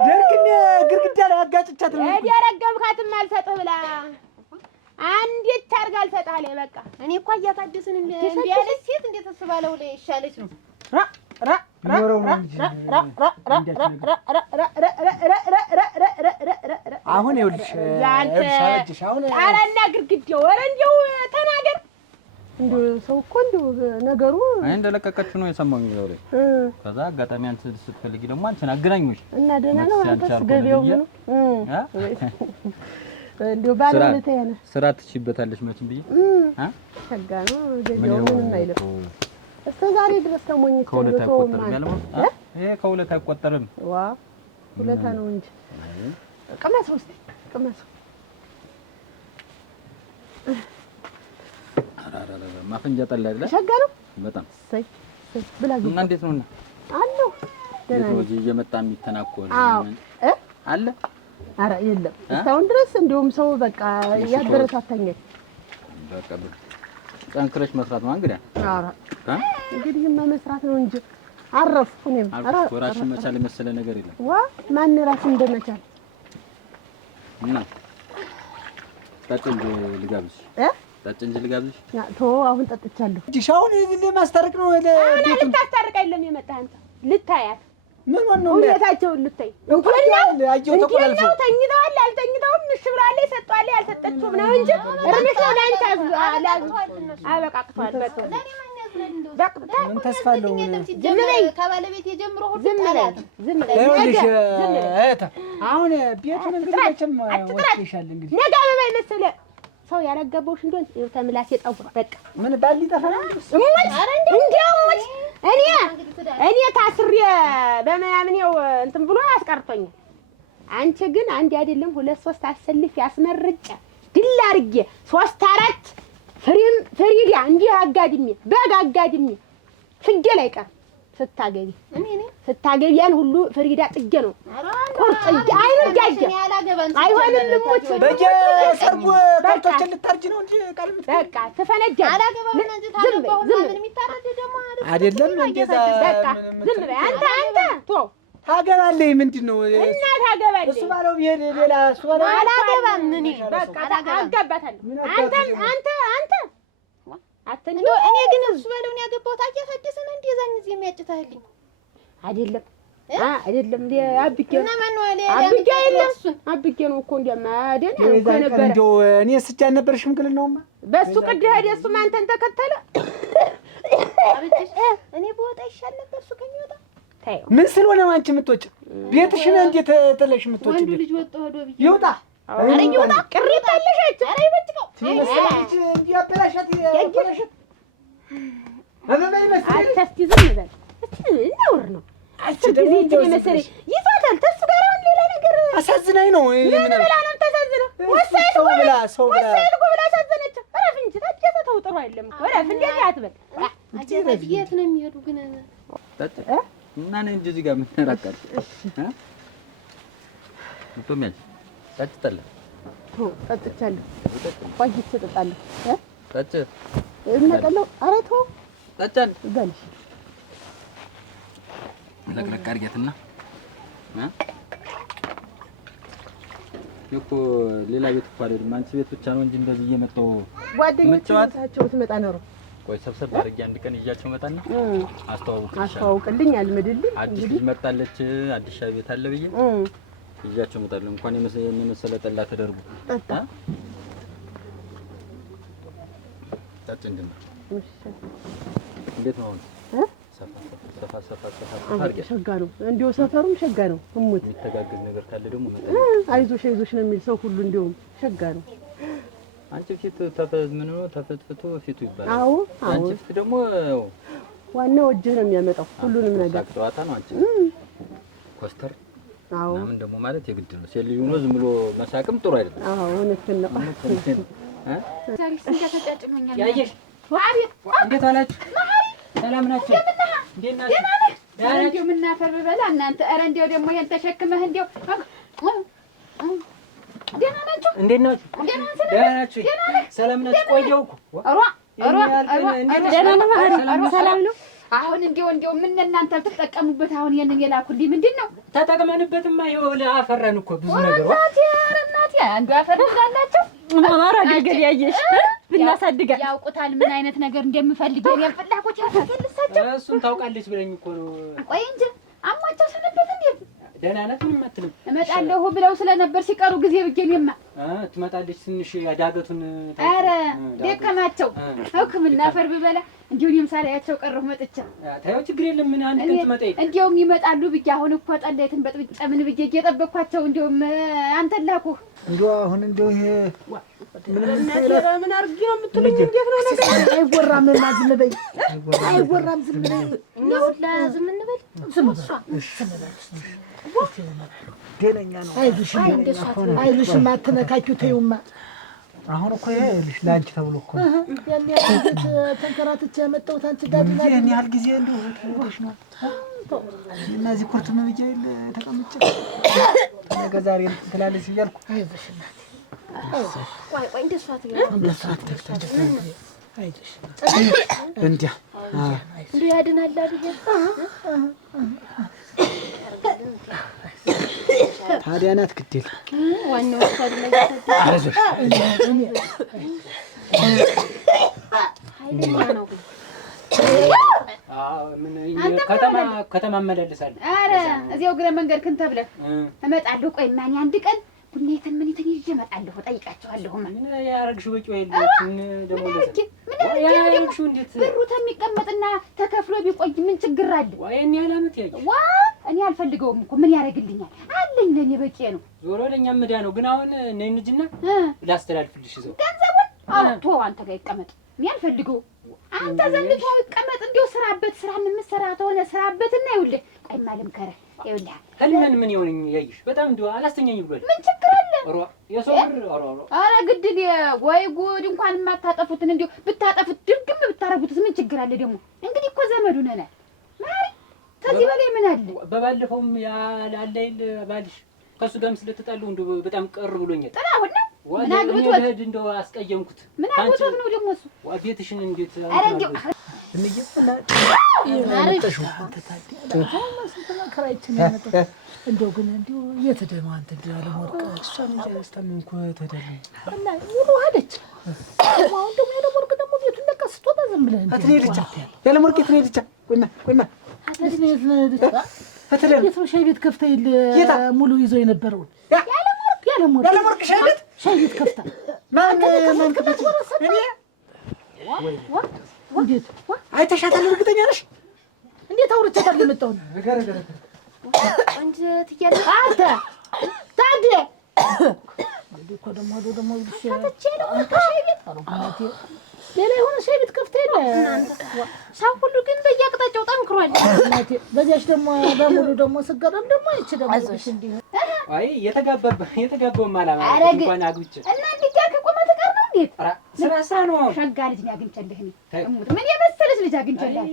ደርግኝ ግርግዳ ላይ አጋጭቻት ነው ያረገምካትም አልሰጥህ ብላ አንዴት ታርጋ አልሰጥህ አለ። በቃ እኔ እኮ አያታደስን እንዴ ያለች ሴት እንዴት ተስባለው ላይ ይሻለች ነው አሁን ይኸውልሽ ጣራና ግርግዳው ኧረ እንደው ተናገር እንደው ሰው እኮ እንደው ነገሩ አይ እንደለቀቀችው ነው የሰማሁኝ ነው ላይ ከዛ አጋጣሚ አንተ ስትፈልጊ ደግሞ አንቺን አገናኙሽ እና ደህና ነው አንተስ ገበያው ነው እንደው ባለውለታ ያነ ስራ ትችይበታለሽ መቼም ብዬ ሸጋ ነው ገበያው ምንም አይልም እስከ ዛሬ ድረስ ተሞኝቼ ከሁለት አይቆጠርም ያለው ይሄ ከሁለት አይቆጠርም ዋ ሁለታ ነው እንጂ ቅመሰው እስኪ ቅመሰው ማፈንጃ ጠላ አይደለ ሸጋ ነው በጣም ሰይ ብላ እና እንዴት ነውና አለው ደህና ነው እየመጣ የሚተናኮል አለ ኧረ የለም እስካሁን ድረስ እንደውም ሰው በቃ ያበረታታኛል በቃ ጠንክረሽ መስራት ነው እንግዲህ ኧረ እንግዲህ መስራት ነው እንጂ አረፍኩ እኔም ኧረ ራስሽን መቻል የመሰለ ነገር የለም ዋ ማን ራስን እንደመቻል እና ጠጭ እንጂ ልጋብዝሽ ጠጭ እንጂ ልጋብዝሽ ቶ አሁን ጠጥቻለሁ ዲሻውን ለማስታረቅ ነው ለቤቱ ልታስታርቅ አይደለም የመጣህ አንተ ልታያት ምን ነው ሁለታቸውን ልታይ እንኳን አየው ተቆላልፎ ነው ተኝተዋል አልተኝተውም እሺ ብላለች ሰጧል ያልሰጠችውም ነው እንጂ እርምት ነው ላንተ አበቃቅቷል በቃ ምን ተስፋ አለው ዝም በይ ከባለቤት የጀምሮ ሁሉ ታላት ዝም በይ ይኸውልሽ እህታ አሁን ቤቱን እንግዲህ መቼም ወስደሻል እንግዲህ ነገ አበባ መሰለ ሰው ያላገባውሽ እንደሆነ ይኸው ተምላስ የጠውር በቃ ምን ባል ሊጠፋና እንዴ እኔ ታስሬ በምናምን ይኸው እንትን ብሎ ያስቀርቶኛል አንቺ ግን አንድ አይደለም ሁለት ሶስት አሰልፍ ያስመርጨ ድል አድርጌ 3 4 ፍሪዳ እንዲህ አጋድሜ በግ አጋድሜ ፍጀል አይቀር ስታገቢ ስታገቢ ያን ሁሉ ፍሪዳ ጥጌ ነው ቁርጥ አይርጃጀ አይሆንም ልሞች በየሰርጉ ከብቶችን ልታርጂ ነው እንጂ ቀልብ በቃ ተፈነጀ አላገባም እንጂ ታረባው ማንን የሚታረድ ደግሞ አይደለም እንደዛ በቃ ዝም በይ አንተ ቶ ታገባለህ ምንድነው እና ታገባለህ እሱ ባለው ቢሄድ ሌላ እሱ ባለው አላገባም ምን በቃ አጋባታለሁ አንተ እንደው እኔ ግን እሱ ባለውን ያገባው ታያፈደሰን እንዴ ዘን እዚህ የሚያጭታልኝ አይደለም አይደለም አብጌ እና ማን ነው አለ አብጌ ነው እኮ እንደማደን እኮ ነበር እንደው እኔ ስጃን ነበር ሽምግልናውማ በሱ ቅድ ሄደ እሱ ማንተን ተከተለ አብጭሽ እኔ በወጣ ይሻል ነበር እሱ ከሚወጣ ታዩ ምን ስለሆነ አንቺ የምትወጪ ቤትሽን እንዴት ጥለሽ የምትወጪ ወንዱ ልጅ ወጣ ሄዶ ቢይ ይውጣ አረ ይውጣ ቅሪት አለሽ አረ ይወጭቀው ትመስላለች እንዲያበላሻት ያበላሻት አበባይ መስል አትስቲ ዝም በል ነውር ነው ደግሞ መሰለኝ ይፋታል ተሱ ጋር አሁን ሌላ ነገር አሳዝናኝ ነው ምን ብላ ነው ተሳዝነው ወሳይት ሰው ብላ አሳዘነች አረፍ እንጂ ታጀተ ተውጥሩ አይደለም እኮ አረፍ እንደዚህ አትበል አጀታ የት ነው የሚሄዱ ግን ጠጭ እና ነኝ እንጂ እዚህ ጋር ምን ተራቃል ቶሚያል ጠጭ ጠላ ጠጥቻለሁ ቆይቼ እጠጣለሁ ጠጭ እመጣለሁ ኧረ ተው ጠጭን በልሽ ለቅለቅ አድርጌትና እኮ ሌላ ቤት እኮ አይደለም አንቺ ቤት ብቻ ነው እንጂ እንደዚህ እየመጣሁ ጓደኞቻቸው ትመጣ ነው ቆይ ሰብሰብ አድርጌ አንድ ቀን ይዣቸው መጣና አስተዋውቅልኝ አልምድልኝ አዲስ ልጅ መጣለች አዲስ ሻይ ቤት አለ ብዬ ይዣቸው መጣለሁ እንኳን የመሰለ ጠላ ተደርጎ ጠጭ እንዴት ነው ሰፋ ሸጋ ነው እንዲሁ ሰፈሩም ሸጋ ነው እሙት የሚተጋገዝ ነገር ካለ ደግሞ አይዞሽ ነው የሚል ሰው ሁሉ እንዲሁም ሸጋ ነው አንቺ ፊት ተፈትፍቶ ፊቱ ይባላል አዎ አንቺ ፊት ደግሞ ዋናው እጅህ ነው የሚያመጣው ሁሉንም ነገር ጨዋታ ነው አንቺ ኮስተር አዎ ምን ደግሞ ማለት የግድ ነው ሴት ልጅ ሆኖ ዝም ብሎ መሳቅም ጥሩ አይደለም አዎ እውነትን ነው ዛሬ ስንት ተጫጭኖኛል ያየሽ እንዴት አላችሁ ሰላም ናችሁ እንዴት ናችሁ እንደው ምን አፈር በላ እናንተ ኧረ እንደው ደግሞ ይሄን ተሸክመህ እንደው ደህና ናችሁ እንዴት ናችሁ ደህና ናችሁ ሰላም ናችሁ ቆየሁ እኮ ሰላም ነው አሁን እንደው ምን እናንተ ተጠቀሙበት አሁን ይሄንን የላኩልኝ ምንድን ነው ተጠቅመንበትማ ይኸው አፈራን እኮ ብዙ ነገር እናቴ አንዱ አፈር እንዳላችሁ ማማራ ገገል ያየሽ ብናሳድጋ ያውቁታል ምን አይነት ነገር እንደምፈልግ የኔ ፍላጎት ያፈልሳቸው እሱን ታውቃለች ብለኝ እኮ ነው ቆይ እንጂ አሟቸው ሰነበት እንዴ ደህና ናት። ምንም አትልም። እመጣለሁ ብለው ስለነበር ሲቀሩ ጊዜ ብዬሽማ ትመጣለች። ትንሽ ዳገቱን ኧረ ደከማቸው። ሕክምና አፈር ብበላ እንዲሁ እኔም ሳላያቸው ቀረሁ መጥቼ። ታየው ችግር የለም። ምን አንድ ቀን ትመጣ እንዲያውም ይመጣሉ ብዬሽ አሁን እኮ ጠላይትን በጥብጬ ምን ብዬሽ እየጠበቅኳቸው እንዲያውም አንተን ላኩህ። እንዲያው አሁን እንዲያው ይሄ ምን አድርጊ ነው የምትሉኝ? እንዴት ነው ነገር? አይወራም። ዝም በይ። አይወራም። ዝም በይ። ዝም እንበል። ዝም እሷ ደህነኛ ነው። አይዞሽ አትነካኪው። ተይውማ አሁን እኮ ይኸውልሽ ለአንቺ ተብሎ እኮ ያን ያህል ጊዜ ተንከራትቼ ያመጣሁት አንቺ ጋር ድና ያን ያህል ጊዜ እንደው ተወሽ ነው እነዚህ ኩርትም ብዬ ተቀምጬ ነገ ዛሬ ትላለች እያልኩ አይዞሽ እናቴ ቆይ እንደሷ ትገባ አይዞሽ እንዲያ እንዲሁ ያድናል አይደል? ታዲያ ናት ግዴል ዋናው ታዲያ አይዞሽ ኃይለኛ ነው። ከተማ እመላለሳለሁ። ኧረ እዚያው እግረ መንገድ ክን ተብለህ እመጣለሁ። ቆይ ማን አንድ ቀን ቡኔትን ምን ይዤ እመጣለሁ። እጠይቃቸዋለሁ። ምን ያረግሽው በቂ ወይልሽን ደግሞ ያረግሽው እንዴት ብሩ ተሚቀመጥና ተከፍሎ ቢቆይ ምን ችግር አለ? ወይኔ ያላመት ያይ እኔ አልፈልገውም እኮ ምን ያደርግልኛል? አለኝ ለኔ በቂ ነው። ዞሮ ለኛ ምዳ ነው። ግን አሁን ነይ እንጂና ላስተላልፍልሽ ይዘው ገንዘቡን አውጥቶ አንተ ጋር ይቀመጥ። እኔ አልፈልገው። አንተ ዘንድቶ ይቀመጥ። እንዲያው ስራበት። ስራ የምትሰራ ተሆነ ስራበትና ይኸውልህ ቆይ ማልምከረህ ይኸውልህ ህልምን ምን ይሆንኝ ያይሽ በጣም እንደው አላስተኛኝ ብሏል። ምን ችግር አለ? የሰው ብር ኧረ ግድ ወይ ጉድ! እንኳን የማታጠፉትን እንዲያው ብታጠፉት ድርግም ብታረጉትስ ምን ችግር አለ? ደግሞ እንግዲህ እኮ ዘመዱ ነን ማሪ። ከዚህ በላይ ምን አለ? በባለፈውም ያላለይል ባልሽ ከሱ ጋርም ስለተጣሉ እንደው በጣም ቀር ብሎኛል። ጥላሁን ነው ምን አግብቶት እንደው አስቀየምኩት። ምን አግብቶት ነው ደግሞ እሱ? ቤትሽን እንዴት ኧረ እንዲያው እንደው ግን እንደው እየተደማ አንተ ያለወርቅ እሷን ያስተምንኩ ተደለ እና ሙሉ ሄደች። አሁን ደግሞ ያለወርቅ ደግሞ ቤቱን ለቃ ስትወጣ ዝም ብለህ እንዴ አትኔልቻ ያለወርቅ ትኔልቻ ቆይማ አትኔልቻ ሻይ ቤት ከፍታ ሙሉ ይዞ የነበረው ያለወርቅ ሻይ ቤት ከፍታ ማን እኔ እንዴት አይተሻታል? እርግጠኛ ነሽ? እንዴት አውርቻታል? የመጣው አንተ ትያለ አንተ ታዲያ እኮ ደግሞ ሌላ የሆነ ሻይ ቤት ከፍታ የለ ሰው ሁሉ ግን በየአቅጣጫው ጠንክሯል። እናቴ በዚያች ደግሞ በሙሉ ደግሞ ስገረም ደግሞ ይቺ ደግሞ እንዴ አይ የተጋባው ማላማ እንኳን አግብቼ እና እንዴት ያልክ ቆመህ ትቀር ነው እንዴ? ስራ ነው። ሸጋ ልጅ ነው ያግኝቻለህ። ምን የመሰለች ልጅ አግኝቻለህ።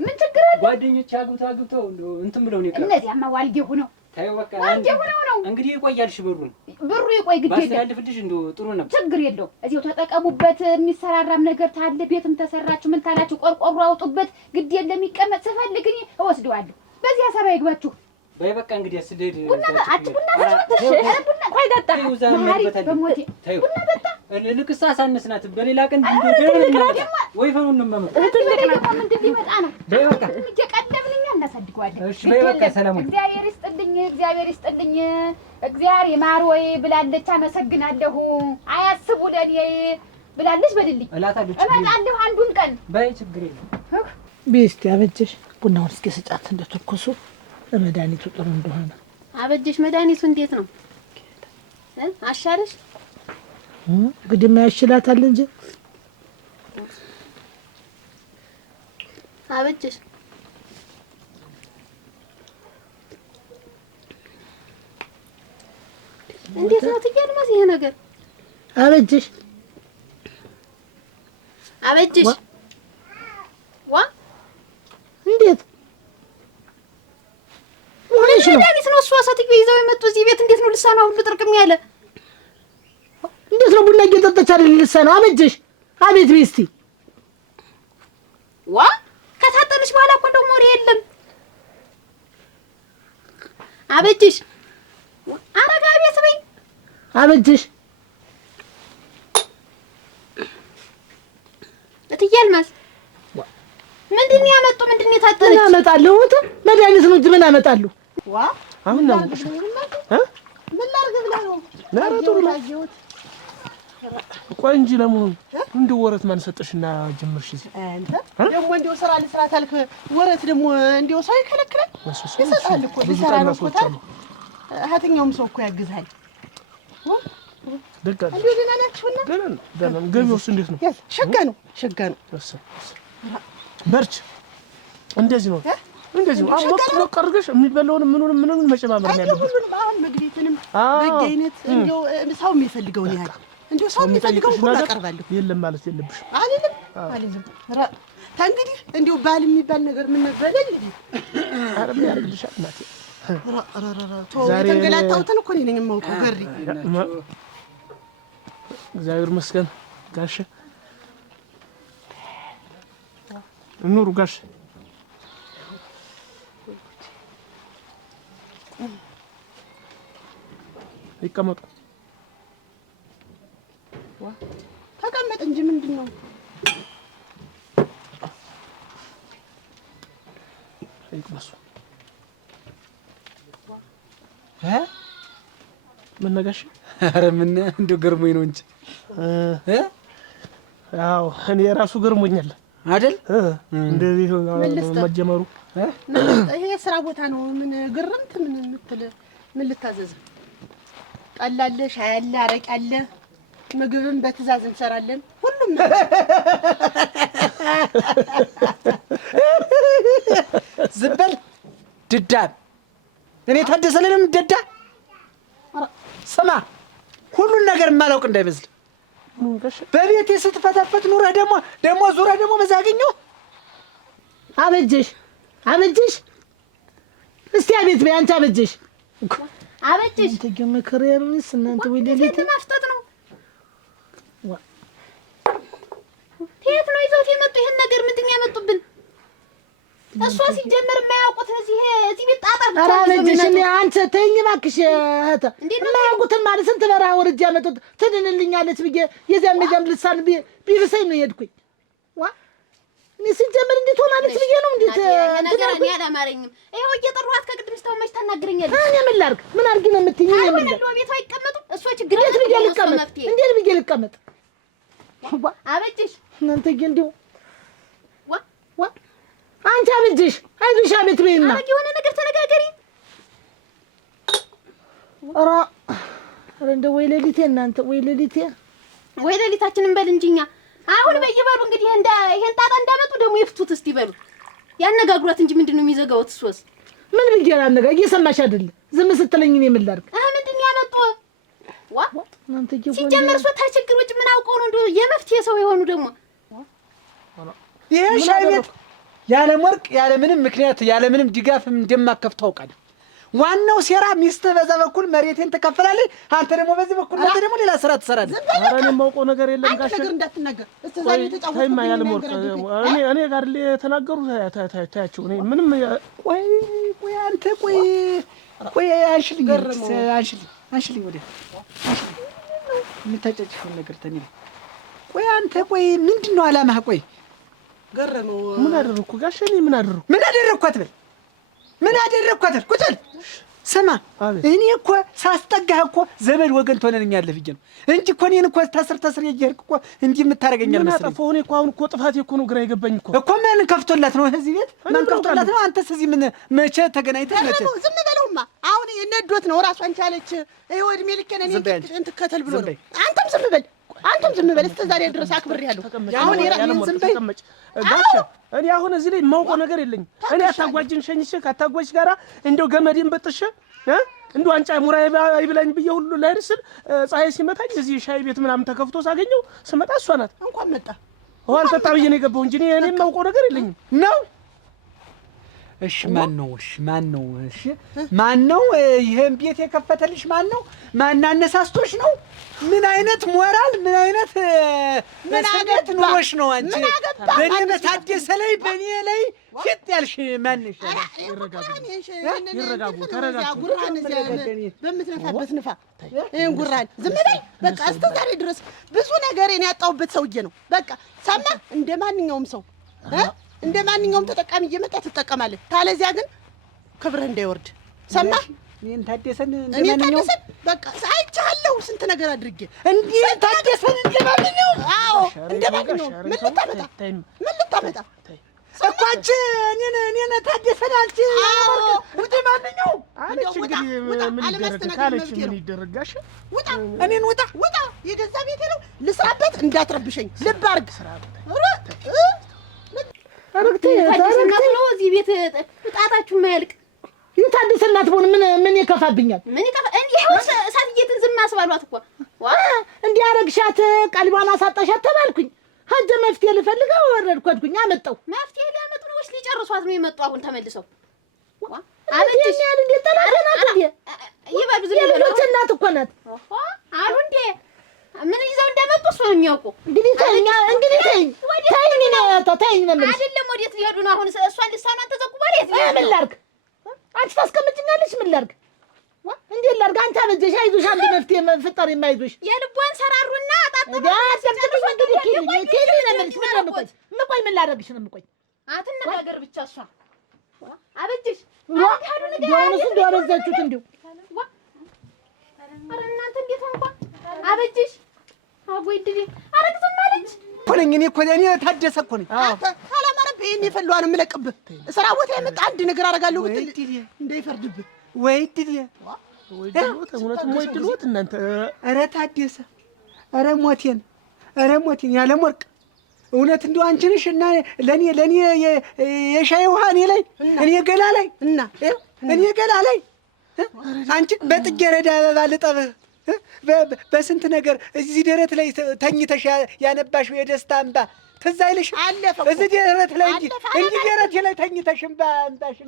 ምን ችግር አለ? ጓደኞቼ አግብተው እንትን ብለው ነው የቀረው። እነዚያማ ዋልጌ ሆነው ታየው በቃ ዋልጌ ሆነው ነው እንግዲህ ይቆያልሽ። ብሩ ይቆይ ግድ የለም ባስተላልፍልሽ እንደው ጥሩ ነበር። ችግር የለው። እዚያው ተጠቀሙበት። የሚሰራራም ነገር ታለ ቤትም ተሰራችሁ ምን ታላችሁ ቆርቆሮ አውጡበት። ግድ የለም ይቀመጥ። ስፈልግ እኔ እወስደዋለሁ። በዚያ ሰባ ይግባችሁ። በይ በቃ እንግዲህ አስደድ ቡና ቡና ቆይ ጠጣ ማሪ በሞቴ ቡና ጠጣ። ልክሳ ሳነስናት በሌላ ቀን ወይ ፈኑን ነው ማመጣ ምንድን ሊመጣ ነው? በይ በቃ እየቀደምንኛ እናሳድገዋለን። እሺ በይ በቃ ሰላም። እግዚአብሔር ይስጥልኝ፣ እግዚአብሔር ይስጥልኝ። እግዚአብሔር ይማር ወይ ብላለች። አመሰግናለሁ። አያስቡ ለኔ ብላለች። በልልኝ እመጣለሁ አንዱን ቀን። በይ ችግር የለም። ቤስቲ አበጀሽ ቡናውን እስኪ ስጫት እንደተኮሱ ለመድኃኒቱ ጥሩ እንደሆነ። አበጀሽ መድኃኒቱ እንዴት ነው? አሻለሽ? ግድማ ያሽላታል እንጂ አበጀሽ እንዴት ነው ትያልማስ ይሄ ነገር? አበጀሽ እንዴት ሆነሽ ነው? እንዴት ነው እሷ ሰትዮ ይዘው የመጡ እዚህ ቤት? እንዴት ነው ልሳኗ ሁሉ ጥርቅም ያለ? እንዴት ነው ቡና እየጠጣች አይደል ልሳኗ? አበጀሽ አቤት ቤስቲ ከታጠንሽ በኋላ እኮ እንደው ሞሪ የለም። አበጀሽ አረጋ ቤት በይ። አበጀሽ እትያልማስ ምንድን ነው ያመጡ? ምንድን ነው የታጠነች? ምን አመጣለሁ? መድኃኒት ነው እንጂ ምን አመጣለሁ? አሁን ነው ምን ላድርግ ብለህ ነው? ኧረ ጥሩ ነው። ቆይ እንጂ ለመሆኑ እንደው ወረት ማን ሰጠሽና ጀመርሽ? እዚህ አንተ ደግሞ እንደው ስራ ልስራት አልክ። ወረት ደግሞ እንደው ሰው ይከለክላል? ይሰጣል እኮ ሊሰራ ነው እኮ ታዲያ። ሀተኛውም ሰው እኮ ያግዝሃል። ደጋ ነው። እንደው ደህና ናችሁና? ደህና ነው። ገቢውስ እንዴት ነው? ሸጋ ነው፣ ሸጋ ነው። በርች እንደዚህ ነው፣ እንደዚህ ነው። አሁን ወቅ አድርገሽ የሚበላውን ምኑንም መጨማመር ነው ያለበት። ሁሉንም አሁን ምግቤትንም በየአይነት እንደው ሰው የሚፈልገውን ያህል እንደው ሰው የሚፈልገውን ሁሉ አቀርባለሁ። የለም ማለት የለብሽም። አልልም። እንግዲህ እንደው ባል የሚባል ነገር ምን ነበረ እንግዲህ? ኧረ ምን ያደርግልሻል እናቴ። ዛሬ የተንገላታሁትን እኮ እኔ ነኝ የማውቀው። ገሪ እግዚአብሔር ይመስገን ጋሼ። ኑሩ ጋሼ። ይቀመጡ። ተቀመጥ እንጂ ምንድን ነው? ይቅመሱ። ምን ነጋሽ? ኧረ ምን እንደው ገርሞኝ ነው እንጂ ያው እኔ ራሱ ገርሞኛል አይደል እንደዚህ መጀመሩ። ይሄ ስራ ቦታ ነው። ምን ግርምት ምን የምትል ምን ልታዘዝ? ጠላ አለ፣ ሻይ አለ፣ አረቄ አለ። ምግብም በትእዛዝ እንሰራለን። ሁሉም ዝም በል ድዳብ። እኔ ታደሰ ለምን ደዳ? ስማ ሁሉን ነገር የማላውቅ እንዳይመስል። በቤቴ ስትፈተፈት ኑረህ ደግሞ ዙረህ ደግሞ በዛ አገኘሁ። አበጀሽ አበጀሽ፣ እስቲ አቤት በይ አንቺ አበጀሽ አበጀሽ። እንትን መከሪያሩስ እናንተ ወይ ለሊት ማፍጠጥ ነው። የት ነው ይዘውት የመጡ ይሄን ነገር? ምንድን ያመጡብን? እሷ ሲጀመር የማያውቁት እዚህ ቤት ጣጣ ብቻ ነው። አበጀሽ እኔ አንቺ ተይኝ እባክሽ እህተ። የማያውቁትን ማለት ስንት በረሃ ወርጄ ያመጡት ትድንልኛለች ብዬ የዚያም ልሳን ቢብሰኝ ነው የሄድኩኝ። እኔ ሲጀመር እንዴት ሆናለች ብዬ ነው እንዴት ነገር እኔ አላማረኝም። ይኸው እየጠሯት ከቅድም ስታው መች ታናግረኛለች። እኔ ምን ላድርግ? ምን አድርጊ ነው የምትይኝ? እኔ ምን ላድርግ? ቤቷ አይቀመጡም። እሷ ችግር እንዴት ብዬ ልቀመጥ? እንዴት ብዬ ልቀመጥ? አበጀሽ እናንተ እንደው አንቺ አበጀሽ አይዞሽ አቤት በይና የሆነ ነገር ተነጋገሪ። ኧረ እንደው ወይ ሌሊቴ እናንተ ወይ ሌሊቴ ወይ ሌሊታችንን በል እንጂ እኛ አሁን በይበሉ እንግዲህ ይሄን ጣጣ እንዳመጡ ደግሞ ይፍቱት እስቲ በሉ ያነጋግሯት እንጂ ምንድን ነው የሚዘጋውት? እሷስ ምን ብዬሽ አነጋ እየሰማሽ አይደል? ዝም ስትለኝ እኔ ምን ላድርግ? ምንድን ያመጡ እናንተ ሲጀመር እሷ ታችግር ውጭ ምን አውቀው ነው እንደው የመፍትሄ ሰው የሆኑ ደግሞ ይሄ ሻይ ቤት ያለ ወርቅ ያለ ምንም ምክንያት ያለ ምንም ድጋፍ እንደማከፍት ታውቃለህ። ዋናው ሴራ ሚስትህ በዛ በኩል መሬቴን ትከፍላለች፣ አንተ ደግሞ በዚህ በኩል አንተ ደግሞ ሌላ ስራ ትሰራለህ። ኧረ እኔ የማውቀው ነገር የለም ጋሼ። ነገር እንዳትናገር እስከ ዛሬ ተጫወቱ። ያለ ወርቅ እኔ ጋር የተናገሩ ታያቸው። እኔ ምንም ቆይ አንተ ቆይ አንሽልኝ ወዲያ የምታጨጭፈውን ነገር ተኔ ቆይ አንተ ቆይ ምንድን ነው አላማህ? ቆይ ገረመው። ምን አደረኩ ጋሼ? እኔ ምን አደረኩ? ምን አደረኳት በል ምን አደረኳት? ቁጭ በል ስማ፣ እኔ እኮ ሳስጠጋህ እኮ ዘመድ ወገን ትሆነኛለህ ብዬ ነው እንጂ እኮ እኔን እኮ ተስር እየሄድክ እኮ እንዲህ የምታደርገኛል መሰለኝ። ምን አጠፋሁ እኔ? እኮ አሁን እኮ ጥፋቴ እኮ ነው ግራ የገባኝ እኮ ምን ከፍቶላት ነው እዚህ ቤት? ምን ከፍቶላት ነው? አንተስ እዚህ ምን መቼ ተገናኝተህ መቼ? ዝም በለውማ። አሁን ነዶት ነው ራሷን ቻለች። ይኸው እድሜ ልኬን እኔ እንትከተል ብሎ ነው። አንተም ዝም በል እስከ ዛሬ ድረስ አክብሬያለሁ። አሁን የራሴን ዝም በል ጋሼ። እኔ አሁን እዚህ ላይ የማውቀው ነገር የለኝም። እኔ አታጓጅን ሸኝቼ ካታጓጅ ጋራ እንደው ገመዴን በጥሼ እንደው አንጫ ሙራ ይብላኝ ብዬ ሁሉ ላይ ስል ፀሐይ ሲመታኝ እዚህ ሻይ ቤት ምናምን ተከፍቶ ሳገኘው ስመጣ እሷ ናት። እንኳን መጣ ውሃ ልጠጣ ብዬ ነው የገባሁ እንጂ እኔ የማውቀው ነገር የለኝም ነው። እሺ ማን ነው? ማን ነው ይሄን ቤት የከፈተልሽ? ማን ነው? ማን አነሳስቶሽ ነው? ምን አይነት ሞራል ምን አይነት ስሜት ኑሮሽ ነው አንቺ በእኔ በታደሰ ላይ በእኔ ላይ ፊት ያልሽ? ማንሽ? ይረጋጉ፣ ተረጋጉ። በምትነፋበት ንፋ ይሄን ጉራን ዝም በል በቃ። እስከ ዛሬ ድረስ ብዙ ነገር እኔ ያጣሁበት ሰውዬ ነው። በቃ ሰማ። እንደ ማንኛውም ሰው እንደ ማንኛውም ተጠቃሚ እየመጣ ትጠቀማለህ። ታለዚያ ግን ክብርህ እንዳይወርድ ሰማ። እኔን ታደሰን እኔ ታደሰን በቃ አይቻለሁ ስንት ነገር አድርጌ እንዴ ታደሰን እንደማንኛውም አዎ እንደማንኛውም ምን ልታመጣ እኮ አንቺ እኔን ታደሰን አንቺ እንደማንኛውም አለች እንግዲህ ምን ይደረጋለች ምን ይደረጋሽ ውጣ እኔን ውጣ የገዛ ቤቴ ነው ልስራበት እንዳትረብሸኝ ልብ አድርግ ታደሰናት ነው እዚህ ቤት ጣጣችሁ ማያልቅ ታደሰናት ሆነ ምን ይከፋብኛል ምን ይከፋ እንዴው ሳትየትን ዝም አስባሏት እኮ እንዴ አረግሻት ቀልቧን አሳጣሻት ተባልኩኝ ሀጀ መፍትሄ ልፈልገው ወረድኩኝ አመጣው መፍትሄ ሊያመጡ ነው ወይስ ሊጨርሷት ነው የመጡ አሁን ተመልሰው አለች ያለ እንዴ ተናገናት እንዴ ይባል ዝም ብለው እናት እኮ ናት አሉ እንዴ ምን ይዘው እንደመጡ እሱ ነው የሚያውቁ እንግዲህ ተይኝ ነው አይደለም ወዴት ሊሄዱ ነው አሁን እሷን ልሳኗን ተዘጉ ማለት ምን ላድርግ አንቺ ታስቀምጪኛለሽ ምን ላድርግ እንዴት ላድርግ አንተ አበጀሽ አይዞሽ አንድ መፍትሄ መፍጠር የማይዞሽ የልቧን ሰራሩና አጣጣ ምቆይ ምን ላደርግሽ ነው ምቆይ አትነጋገር ብቻ እሷ አበጀሽ ጆንስ እንደወረዛችሁት እንዴው ኧረ እናንተ እንዴት እንኳን አበጀሽ አጎይድዴ አረግዝም አለች ኮነኝ እኔ ታደሰ እኮ ነኝ ካላማረብ ይሄን የፈለዋን የምለቅብህ ስራ ቦታ የመጣ አንድ ነገር አደርጋለሁ ብትል እንዳይፈርድብህ ወይ ድሎት እውነትም ወይ ድሎት እናንተ ኧረ ታደሰ ኧረ ሞቴን ያለም ወርቅ እውነት እንደው አንቺ ነሽ እና ለኔ የሻይ ውሃ እኔ ገላ ላይ አንቺ በጥጌረዳ አበባ ልጠብህ በስንት ነገር እዚህ ደረት ላይ ተኝተሽ ያነባሽው የደስታ እንባ ትዝ አይልሽ? እዚህ ደረት ላይ እንዲህ ደረቴ ላይ ተኝተሽ እንባሽ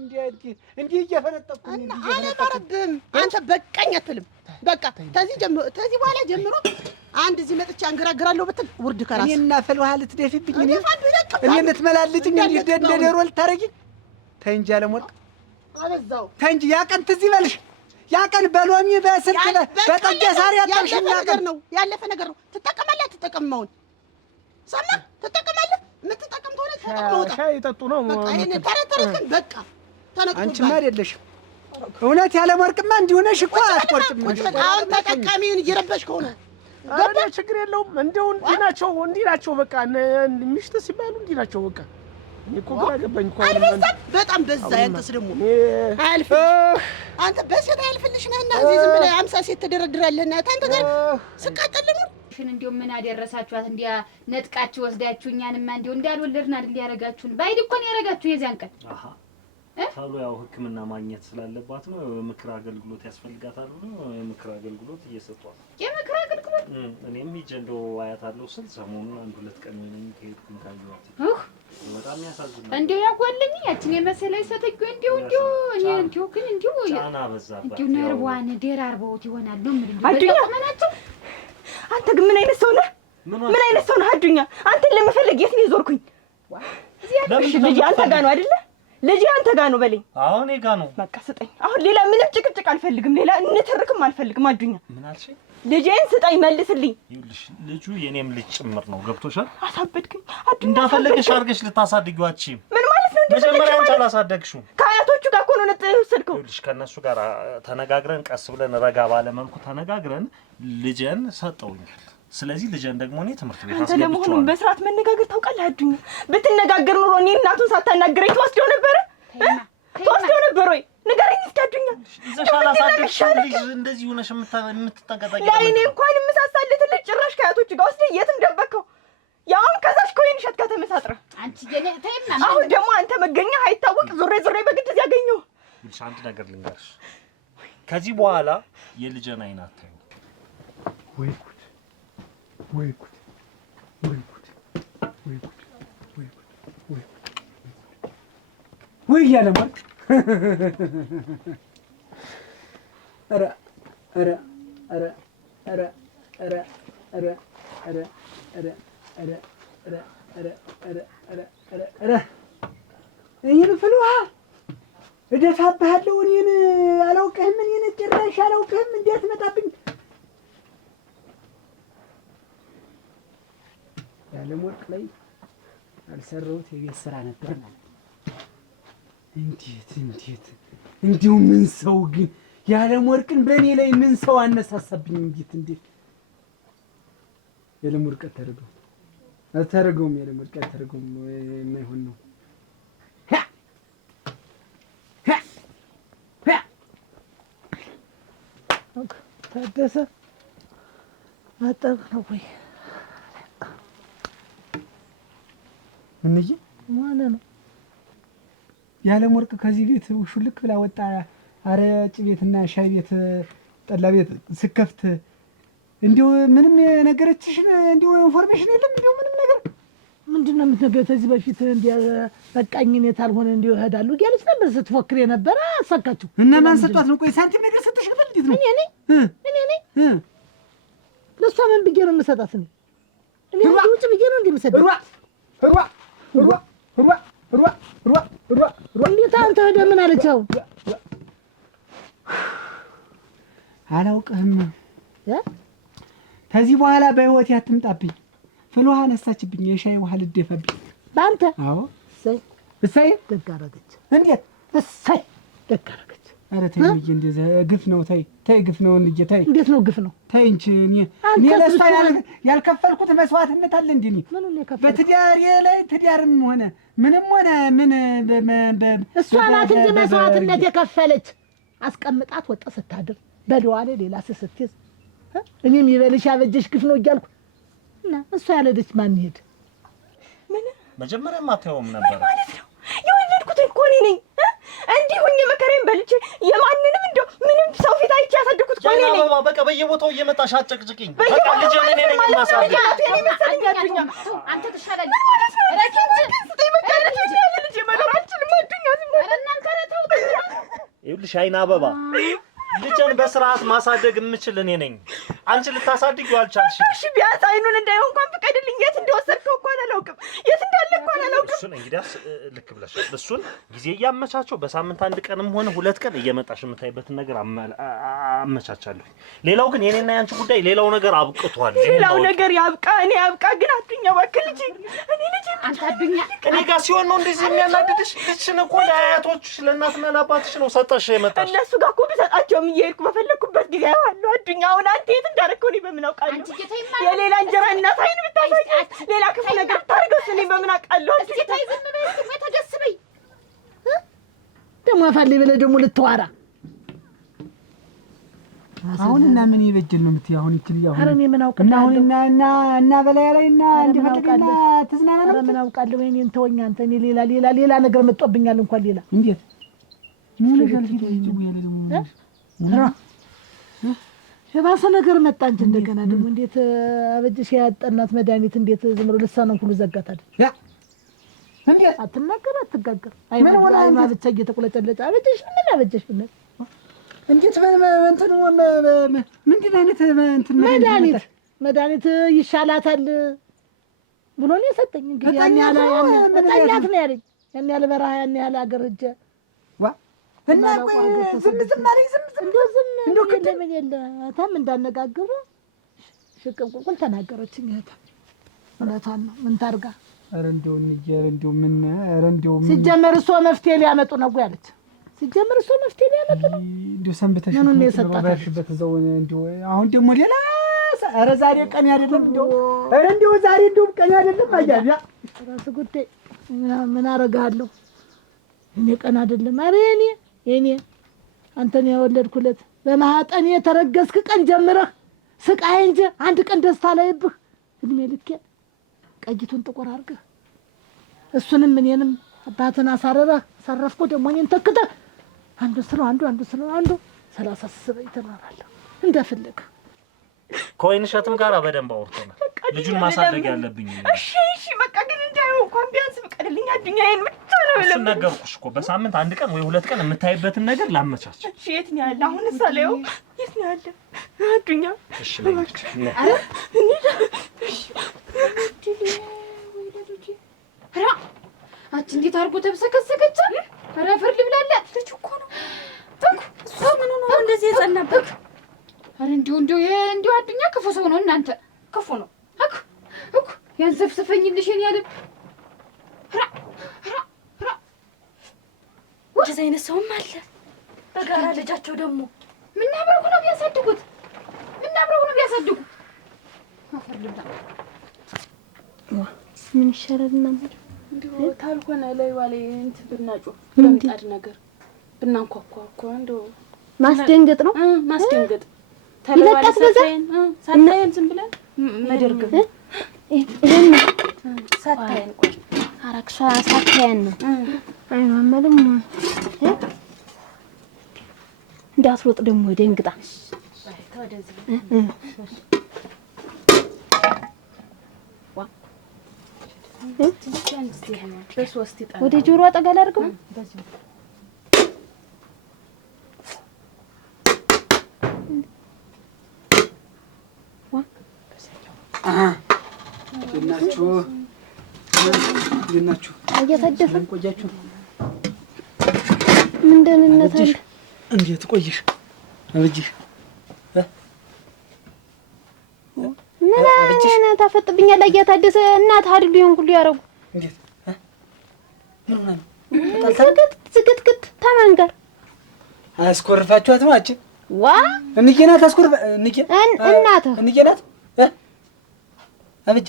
እንዲህ እየፈነጠኩ አላማረብህም። አንተ በቃኝ አትልም። በቃ ተዚህ በኋላ ጀምሮ አንድ እዚህ መጥቼ አንገራግራለሁ ብትል ውርድ ከራስ እኔና ፍልውሃ ልትደፊብኝ እኔ ልትመላልጭኝ እንደ ዶሮ ልታረጊኝ ተይ እንጂ አለምወርቅ ተይ እንጂ ያ ቀን ትዝ ይበልሽ ያ ቀን በሎሚ በስልክ በጠጀ ሳር ያጠልሽኝ ነገር ነው ያለፈ ነገር ነው። ትጠቀማለህ አትጠቀምም? ሰማ ትጠቀማለህ የምትጠቀም ከሆነ ተጠቅመውጣ ሻይ ጠጡ ነው በቃ ይሄን ተረተረከን በቃ ተነቅቶ አንቺማ አይደለሽም እውነት ያለምወርቅማ እንዲሆነሽ እኮ አትቆርጥም። አሁን ተጠቃሚን እየረበሽከው ነው። አረ ችግር የለውም። እንደው እንዲህ ናቸው በቃ ሚሽት ሲባሉ እንዲህ ናቸው በቃ እኮ ግራ ገባኝ እኮ በጣም በዛ። ያንተስ ደግሞ አልፍ አንተ በሴት አልፍልሽ ነህና እዚህ ዝም ብለህ 50 ሴት ተደረድራለህና ታንተ ጋር ስቃጠል ነው። እንደው ምን አደረሳችኋት እንዲያ ነጥቃችሁ ወስዳችሁ እኛንማ እንደው እንዳልወለድን አይደል ያረጋችሁን? ባይድ እኮ ነው ያረጋችሁ የዚያን ቀን ታሎ ያው ሕክምና ማግኘት ስላለባት ነው የምክር አገልግሎት ያስፈልጋታል ነው የምክር አገልግሎት እየሰጧት። የምክር አገልግሎት እኔም ሂጅ እንደው አያታለሁ ስል ሰሞኑን 1-2 ቀን ምንም ከሄድኩኝ ካየኋት በጣም ያሳዝናል። እንደው ያጓለኝ ያችን የመሰለኝ ሰተጆ እንደው እኔ እንደው ግን እንደው ጫና በዛባት እንደው ነርቧን ደራርበውት ይሆናል ነው ምን አዱኛ አንተ ግን ምን አይነት ሰው ነህ? ምን አይነት ሰው ነህ አዱኛ? አንተን ለመፈለግ የት ነው የዞርኩኝ? ልጅ አንተ ጋር ነው አይደለ? ልጅ አንተ ጋር ነው በለኝ። አዎ እኔ ጋር ነው። በቃ ስጠኝ። አሁን ሌላ ምንም ጭቅጭቅ አልፈልግም። ሌላ እንትርክም አልፈልግም። አዱኛ ምን አልሽኝ? ልጄን ስጠኝ መልስልኝ። ይኸውልሽ ልጁ የኔም ልጅ ጭምር ነው። ገብቶሻል? አሳበድከኝ አዱኛ። እንዳፈለገሽ አድርገሽ ልታሳድጊው አትችይም። ምን ማለት ነው? መጀመሪያ አንቺ አላሳደግሽው። ከአያቶቹ ጋር እኮ ነው የወሰድከው። ይኸውልሽ ከእነሱ ጋር ተነጋግረን ቀስ ብለን ረጋ ባለ መልኩ ተነጋግረን ልጄን ሰጠውኛል። ስለዚህ ልጄን ደግሞ እኔ ትምህርት ቤት አንተ ለመሆኑ በስርዓት መነጋገር ታውቃለህ አዱኛ? ብትነጋገር ኖሮ እኔ እናቱን ሳታናግረኝ ትወስደው ነበር? ትወስደው ነበር ወይ? ንገረኝ እስኪ አዱኛ። ይዘሽ አላሳደግሽው ልጅ እንደዚህ ሆነሽ የምትጠቀጠቂ ለእኔ እንኳን የምሳሳልት ልጅ ጭራሽ ከአያቶቹ ጋር ወስደህ የትም ደበቅከው። ያውም ከዛች ኮይን እሸት ጋር ተመሳጥረህ አንቺ የኔ ተይና አሁን ደግሞ አንተ መገኘህ አይታወቅ ዙሬ በግድ እዚህ ያገኘው። ይልሽ አንድ ነገር ልንገርሽ፣ ከዚህ በኋላ የልጄን አይን አታዩ። ወይ ጉድ ወይ ጉድ ወይ ጉድ ወይ ጉድ ወይ ጉድ ወይ ያለማርክ ኧረ ኧረ ኧረ ኧረ ኧረ ኧረ ኧረ ኧረ ኧረ ኧረ ኧረ ኧረ ኧረ ኧረ ኧረ እኔን ፍልውሃ እደፋብሃለሁ። እኔን አላውቅህም። እኔን ጭራሽ አላውቅህም። እንዴት መጣብኝ? ያለምወርቅ ላይ ያልሰራሁት የቤት ስራ ነበር ማለት እንዴት እንዲሁ ምን ሰው ግን የዓለም ወርቅን በእኔ ላይ ምን ሰው አነሳሳብኝ? እንዴት የዓለም ወርቅ አታደርገውም የዓለም ወርቅ አታደርገውም። የማይሆን ነው። ታደሰ ማጠብ ነው ወይ? እንጂ ማለት ነው። የዓለም ወርቅ ከዚህ ቤት ውሹልክ ብላ ወጣ። አረጭ ቤትና ሻይ ቤት ጠላ ቤት ስከፍት እንዲሁ ምንም የነገረችሽ እንዲሁ ኢንፎርሜሽን የለም? እንዲሁ ምንም ነገር ምንድን ነው የምትነግረው? ከዚህ በፊት እንዲያ በቃኝ እኔ ታልሆነ እንዲሁ እሄዳለሁ እያለች ነበር ስትፎክር የነበረ። አሳካችሁ እና ማን ሰጧት ነው? ቆይ ሳንቲም ነገር ሰጥሽ ነበር? እንዴት ነው? እኔ ለእሷ ምን ብዬ ነው የምሰጣት? እኔ ውጭ ብዬ ነው እንዲህ የምሰጣት? እንዴት አንተ ወደ ምን አለችው? አላውቅህም። ከዚህ በኋላ በህይወት ያትምጣብኝ። ፍል ውሃ ነሳችብኝ። የሻይ ውሃ ልደፋብኝ በአንተ። አዎ እሰይ ደግ አደረገች። እንዴት እሰይ ደግ አደረገች። ኧረ ተይ እንጂ እንደዚህ ግፍ ነው። ተይ ግፍ ነው እንጂ ተይ። እንዴት ነው ግፍ ነው? ተይ እንጂ እኔ ለእሷ ያልከፈልኩት መስዋዕትነት አለ እንዴ? ምኑን የከፈልኩት? በትዳሬ ላይ ትዳርም ሆነ ምንም ሆነ ምን እሷ ናት እንጂ መስዋዕትነት የከፈለች። አስቀምጣት ወጣ ስታድር በደዋ ላይ ሌላ ስትይዝ እኔም ይበልሽ ያበጀሽ ግፍ ነው እያልኩ እና እሷ ያለደች ማን ይሄድ? ምን መጀመሪያም አታየውም ነበር ማለት ነው? የወለድኩት እኮ እኔ ነኝ። እንዲህ ሆኜ መከራዬን በልቼ የማንንም እንደው ምንም ሰው ፊት አይቼ ያሳደግኩት እኮ እኔ ነኝ። አበባ በቃ በየቦታው እየመጣሽ አጨቅጭቅኝ። በቃ ልጅ እኔ ነኝ ማሳደግ። አንተ ትሻላለህ ማለት ነው። ይኸውልሽ አይን አበባ ልጅን በስርዓት ማሳደግ የምችል እኔ ነኝ። አንቺ ልታሳድጊው አልቻልሽ። እሺ ቢያንስ አይኑን እንዳይሆን እንኳን ፍቀድልኝ። የት እንደወሰድከው እንኳን አላውቅም። የት እንዳለ እንኳን አላውቅም። እሱን እንግዲያስ ልክ ብለሻል። እሱን ጊዜ እያመቻቸው በሳምንት አንድ ቀንም ሆነ 2 ቀን እየመጣሽ የምታይበትን ነገር አመቻቻለሁ። ሌላው ግን የኔና ያንቺ ጉዳይ ሌላው ነገር አብቅቷል። ሌላው ነገር ያብቃ፣ እኔ ያብቃ። ግን አዱኛ እባክህ ልጅ እኔ ልጅ አንተ አዱኛ እኔ ጋር ሲሆን ነው እንደዚህ የሚያናድድሽ? ልጅሽን እኮ ለአያቶችሽ ለእናትና ለአባትሽ ነው ሰጠሽ የመጣሽ። እነሱ ጋር እኮ ብሰጣቸው እየሄድኩ በፈለኩበት ጊዜ አይዋለሁ። አዱኛ አሁን አንተ የት እንዳደረግከው እኔ በምን አውቃለሁ? የሌላ እንጀራ እናት አይን ብታሳይ ሌላ ክፉ ነገር ብታደርገው እኔ በምን አውቃለሁ? እስኪ ተይ ዝም በይ። እስኪ ተገስበይ ደግሞ አፋልኝ ብለህ ደግሞ ልትዋራ አሁን እና ምን ይበጀል ነው የምትይው? አሁን ይችል ያው ኧረ እኔ ምን አውቃለሁ? እና አሁን እና በላይ ላይ እና እንዲፈልግና ትዝናና ነው። ኧረ ምን አውቃለሁ? እኔን ተወኝ አንተ። እኔ ሌላ ነገር መጥቶብኛል። እንኳን ሌላ እንዴት ምን ፈልጊ ነው ያለ ደግሞ የባሰ ነገር መጣ እንጂ እንደገና ደግሞ እንዴት አበጅሽ ያጠናት መድኃኒት እንዴት ዝም ብሎ ልሳነው ሁሉ ዘጋታል። ያ እንዴት አትናገር አትጋገር። አይ ምን ብቻ እየተቆለጨለጨ አበጅሽ ምን አበጅሽ ምን እንዴት እንትን ምንድን አይነት እንትን መድኃኒት ይሻላታል ብሎ ነው የሰጠኝ። እንግዲህ ያን ያህል መጣኛት ነው ያለኝ። ያን ያህል በረሃ ያን ያህል አገር ሂጅ እና ቆይ ዝም አለኝ። እንደው ከደምን የለ ታም እንዳነጋገሩ ሽቅቁቁል ተናገረችኝ። እውነቷን ነው። ምን ታርጋ? ኧረ እንደው ምን ሲጀመር እሷ መፍትሄ ሊያመጡ ነው ያለች። ሲጀመር እሷ መፍትሄ ሊያመጡ ነው። እንደው ሰንብተሽ ምኑን ነው የሰጣት? ባሽበት ዘው እንደው አሁን ደግሞ ሌላ ኧረ ዛሬ ቀን አይደለም። እንደው ዛሬ እንደው ቀን አይደለም። አያያ ራስ ጉዳይ ምን አረጋለሁ እኔ ቀን አይደለም። ኧረ የኔ አንተን የወለድኩለት በማህፀኔ የተረገዝክ ቀን ጀምረህ ስቃይ እንጂ አንድ ቀን ደስታ ላይብህ እድሜ ልኬ ቀይቱን ጥቁር አድርገህ እሱንም እኔንም አባትን አሳረረህ ሰረፍኩ። ደግሞ እኔን ተክተህ አንዱ 30 ስበይ ትኖራለህ እንደፈለግህ። ከወይን እሸትም ጋር በደንብ አውርተናል። ልጁን ማሳደግ ያለብኝ እሺ በቃ ግን እንዳይሆን እንኳን ቢያንስ ፍቀድልኝ። አዱኛዬን ብቻ ነው እሱን ነገርኩሽ እኮ በሳምንት 1 ቀን ወይ 2 ቀን የምታይበትን ነገር ላመቻች። እሺ የት ነው ያለ አሁን? ሳለው የት ነው ያለ አዱኛ? እሺ አንቺ እንዴት አድርጎ ተብሰከሰከች? ኧረ ፍርድ ብላላት። ልጅ እኮ ነው ተኩ እሱ ምን ነው እንደዚህ የጸናበት? ኧረ እንዲሁ አዱኛ ክፉ ሰው ነው። እናንተ ክፉ ነው እኮ ያንሰፍሰፈኝልሽ የኔ ያለ እንደዚህ አይነት ሰውም አለ። በጋራ ልጃቸው ደግሞ ምን አብረው ነው ቢያሳድጉት? ምን አብረው ነው ቢያሳድጉ? አፈር ልብላ። ምን ይሻላል እናንተ? እንደው ታልሆነ ላይ ዋለ እንትን ብናጮህ በምጣድ ነገር ብናንኳኳ እኮ እንደው ማስደንገጥ ነው። ማስደንገጥ ይለቃት በዛ ሳታየን ዝም ብለን መደርገም ይሄን ሳታየን ቆይ አራክሷ ሳታየን ነው። አይኗ ማለም እንዳትሮጥ ደግሞ ደንግጣ ወደ ጆሮ አጠጋል አድርገው እናችሁ እያታደፈ ቆያችሁ። ምን ደህንነት አለ? እንዴት ቆይሽ? አብጅሽ ምን ታፈጥብኛለህ? እያታደሰ እናት አይደሉ ይሆን ሁሉ ያረጉ እንዴት ምን ነው ዝግት ተማን ጋር አስኮርፋችኋት ነው አንቺ? ዋ እንየናት አስኮርፋ እናትህ እንየናት አብጅ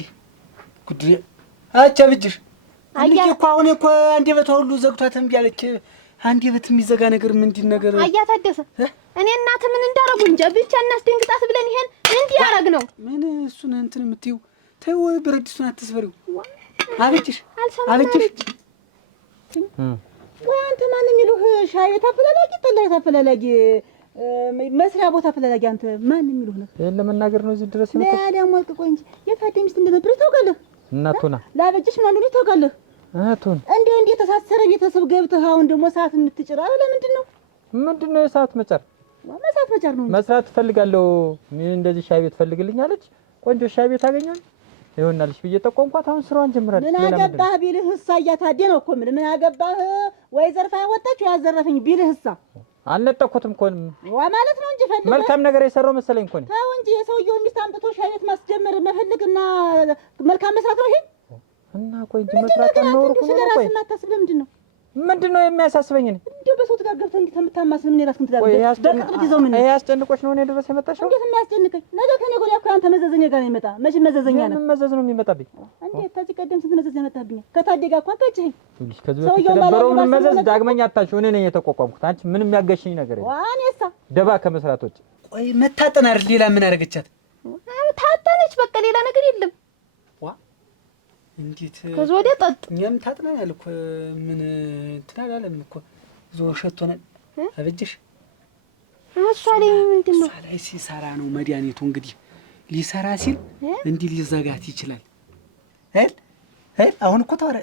ጉድ አቻ አብጅሽ አንዴ እኮ አሁን እኮ አንደበቷ ሁሉ ዘግቷት እምቢ አለች። አንደበት የሚዘጋ ነገር ምንድን ነገር አያታደሰ እኔ እናትህ ምን እንዳረጉ እንጃ ብቻ እናስደንግጣት ብለን ይሄን እንዲህ ያረግ ነው። ምን እሱን እንትን የምትይው ተይው፣ ብረድሱን አትስበሪው። አብጅሽ አብጅሽ ወይ አንተ ማን የሚሉህ ሻይ ቤት አፈላላጊ ጠላ ቤት አፈላላጊ መስሪያ ቦታ አፈላላጊ አንተ ማን የሚሉህ ነው? ይሄን ለመናገር ነው እዚህ ድረስ ነው። ለያዳም ወልቅ ቆይ እንጂ የታደም ሚስት እንደነበር ታውቃለህ? እናቱና ላበጅሽ ምናምን ነው ታውቃለህ? እናቱን እንዴ ተሳሰረ ቤተሰብ ገብተህ አሁን ደግሞ ሰዓት የምትጭራ ለምንድን ነው? ምንድነው የሰዓት መጫር? መሳት መጫር ነው። መስራት ፈልጋለሁ ምን እንደዚህ ሻይ ቤት ፈልግልኛለች። ቆንጆ ሻይ ቤት አገኘሁኝ ይሆናልሽ ብዬ ጠቆምኳት። አሁን ስራዋን ጀምራለች። ምን አገባህ ቢልህ እሳ እያታደ ነው እኮ ምን አገባህ ወይ ዘርፋ ወጣች ወይ አዘረፈኝ ቢልህ እሳ አልነጠኩትም እኮ ማለት ነው እንጂ ፈልግ መልካም ነገር የሰራው መሰለኝ እኮ ነው። ታው እንጂ የሰውየው ሚስት አምጥቶ ሻይ ቤት ማስጀመር መፈልግና መልካም መስራት ነው ይሄ። እና ቆይ እንጂ መስራት ነው እኮ ነው። ስለራስ እናታስብ ለምንድን ነው ምንድነው የሚያሳስበኝ? እኔ እንዴ በሰው ጋር ገብተህ እንዴ ተምታማስብ ምን የራስህን ትዳር ደቅጥልህ ምን ያስጨንቆሽ ነው እኔ ድረስ የመጣሽው? እንዴት የሚያስጨንቀኝ ነገ ከኔ ጎዳ እኮ አንተ መዘዘኛ ጋር ነው ይመጣ። መቼም መዘዘኛ ነው። ምን መዘዝ ነው የሚመጣብኝ? እንዴ ታጂ ቀደም ስንት መዘዝ ያመጣብኝ ከታደጋ እኮ አንተችኝ እንግዲህ ከዚህ በፊት የነበረው ምን መዘዝ ዳግመኛ አታልሽው። እኔ ነኝ የተቋቋምኩት። አንቺ ምንም ያገሽኝ ነገር የለም። ዋኔሳ ደባ ከመስራት ውጭ ቆይ መታጠን አይደል? ሌላ ምን አደረገቻት? ታጠነች በቃ ሌላ ነገር የለም። እንዴት ከዚህ ወዲያ ጠጥ እኛም ታጥናናል እኮ ምን እንትን አላለም እኮ ዞር ሸቶናል። አበጀሽ እሷ ላይ ምንድን ነው? እሷ ላይ ሲሰራ ነው መድኃኒቱ። እንግዲህ ሊሰራ ሲል እንዲህ ሊዘጋት ይችላል። አሁን እኮ ታወራ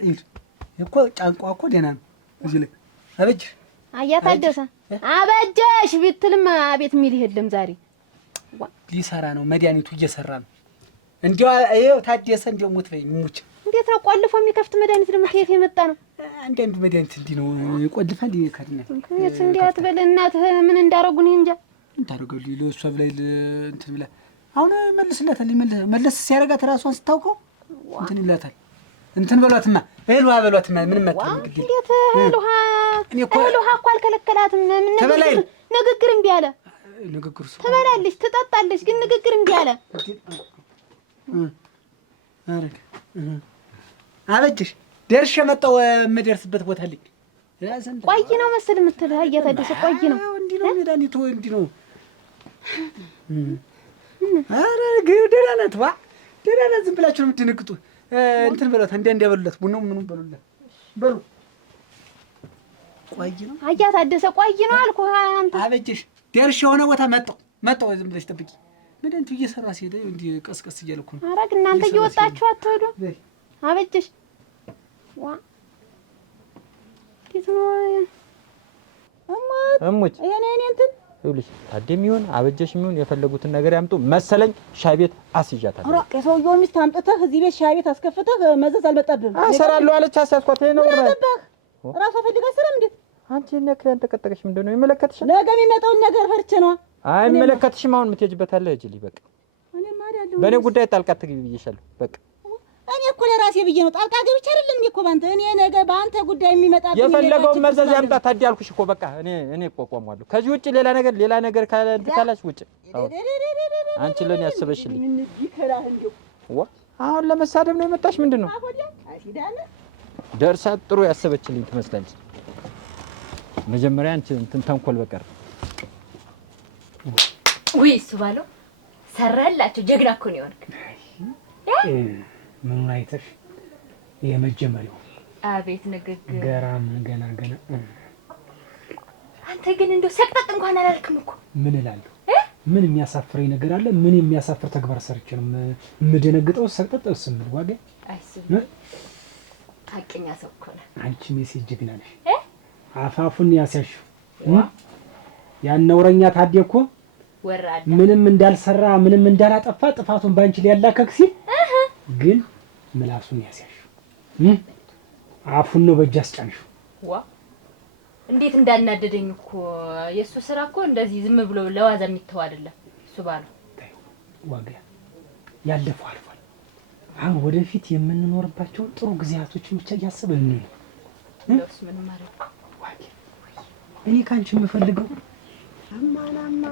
እኮ ጫንቋ እኮ ደህና ነው። እዚህ ላይ አበጀሽ አያታደሰ አበጀሽ ብትልም አቤት የሚል የለም። ዛሬ ሊሰራ ነው መድኃኒቱ እየሰራ ነው። እንዲያው ይኸው ታደሰ እንዲያው ሞት በይ ሙች እንዴት ነው ቆልፎ የሚከፍት መድኃኒት ደግሞ ከየት የመጣ ነው? አንዳንዱ መድኃኒት እንዲህ ነው ይቆልፋል ይካድናል። እኔስ እንዲህ አትበል። እናትህ ምን እንዳረጉ እኔ እንጃ። እንታረጋሉ ለእሷ ብላ እንትን ብላ አሁን መልስላታል። መለስ ሲያረጋት ራሷን ስታውቀው እንትን ይላታል። እንትን በሏትማ እህል ውሃ በሏትማ ምንም አትልም። እንዴት እህል ውሃ እኮ አልከለከላትም። ምን ንግግር እምቢ አለ። ንግግር ትበላለች ትጠጣለች፣ ግን ንግግር እምቢ አለ። አረግ አበጅሽ ደርሼ መጣሁ። የምደርስበት ቦታ ልኝ ቆይ ነው መሰል የምትልህ እያታደሰ ቆይ ነው። እንዲህ ነው መድኃኒቱ እንዲህ ነው። ኧረ ደህና ናት። ዋ ደህና ናት። ዝም ብላችሁ ነው የምትደነግጡ። እንትን በሏት እንዲያበሉላት ቡናው ምኑም በሉላት በሉ። ቆይ ነው እያታደሰ ቆይ ነው አልኩህ አንተ። አበጅሽ ደርሼ የሆነ ቦታ መጣሁ። ዝም ብለሽ ጠብቂ። መድኃኒቱ እየሰራ ሲሄድ እንዲህ ቀስቀስ እያልኩ ነው። ኧረ ግን እናንተ እየወጣችሁ አትሄዱ። አበጀሽ ዋ እሙች እኔ እንትን ይኸውልሽ ታዴም ይሁን አበጀሽም ይሁን የፈለጉትን ነገር ያምጡ መሰለኝ። ሻይ ቤት አስይዣታለሁ። ኧረ የሰውየውን ሚስት አምጥተህ እዚህ ቤት ሻይ ቤት አስከፍተህ መዘዝ አልመጣብህም? እሰራለሁ አለች። አስያዝኳት። ይሄ ነው ገባህ? እራሷ ፈልጋ ሰላም እንዴት አንቺ ነክሪያን ተቀጠቀሽ ምንድን ነው የሚመለከትሽ? ነገ የሚመጣውን ነገር ፈርቼ ነው። አይመለከትሽም። አሁን የምትሄጂበት አለ ሂጂልኝ። በቃ በእኔ ጉዳይ ጣልቃ አትግቢ ብዬሻለሁ። በቃ እኔ እኮ ለራሴ ብዬ ነው ጣልቃ ገብቼ አይደለም እኮ ባንተ እኔ ነገ ባንተ ጉዳይ የሚመጣ የፈለገውን መዘዝ ያምጣ ታዲያልኩሽ እኮ በቃ እኔ እቆቋሟለሁ። ከዚህ ውጪ ሌላ ነገር ካላስ ውጪ አንቺ ለኔ ያስበሽልኝ። ምን ይከራህ እንደው አሁን ለመሳደብ ነው የመጣሽ? ምንድነው ደርሳ ጥሩ ያሰበችልኝ ትመስላለች። መጀመሪያ አንቺ እንትን ተንኮል በቀር ወይ እሱ ባለው ሰራላችሁ ጀግና እኮ ነው የሆንክ። ምኑን አይተሽ የመጀመሪያው አቤት ንግግር ገራም ገና አንተ ግን እንደው ሰቅጠጥ እንኳን አላልክም እኮ። ምን እላለሁ? ምን የሚያሳፍረኝ ነገር አለ? ምን የሚያሳፍር ተግባር ሰርቼ ነው የምደነግጠው? ሰቅጠጥ ስምል ዋጋ አይስብ ታውቂኛ ሰው እኮ ነህ አንቺ። ሜሴጅ ጀግና ነሽ። አፋፉን ያስያሽው ያን ነውረኛ ታዲያ እኮ ወራዳ ምንም እንዳልሰራ ምንም እንዳላጠፋ ጥፋቱን ባንቺ ሊያላከክ ሲል ግን ምላሱን ያስያሽው አፉን ነው በእጅ አስጫንሽው። ዋ እንዴት እንዳናደደኝ እኮ። የሱ ስራ እኮ እንደዚህ ዝም ብሎ ለዋዛ የሚተው አይደለም። እሱ ባለው ዋጋ ያለፈው አልፏል። አሁን ወደፊት የምንኖርባቸው ጥሩ ጊዜያቶችን ብቻ እያሰብን ነው። ለውስ ምን ማለት ዋጋ እኔ ካንቺ የምፈልገው አማናማ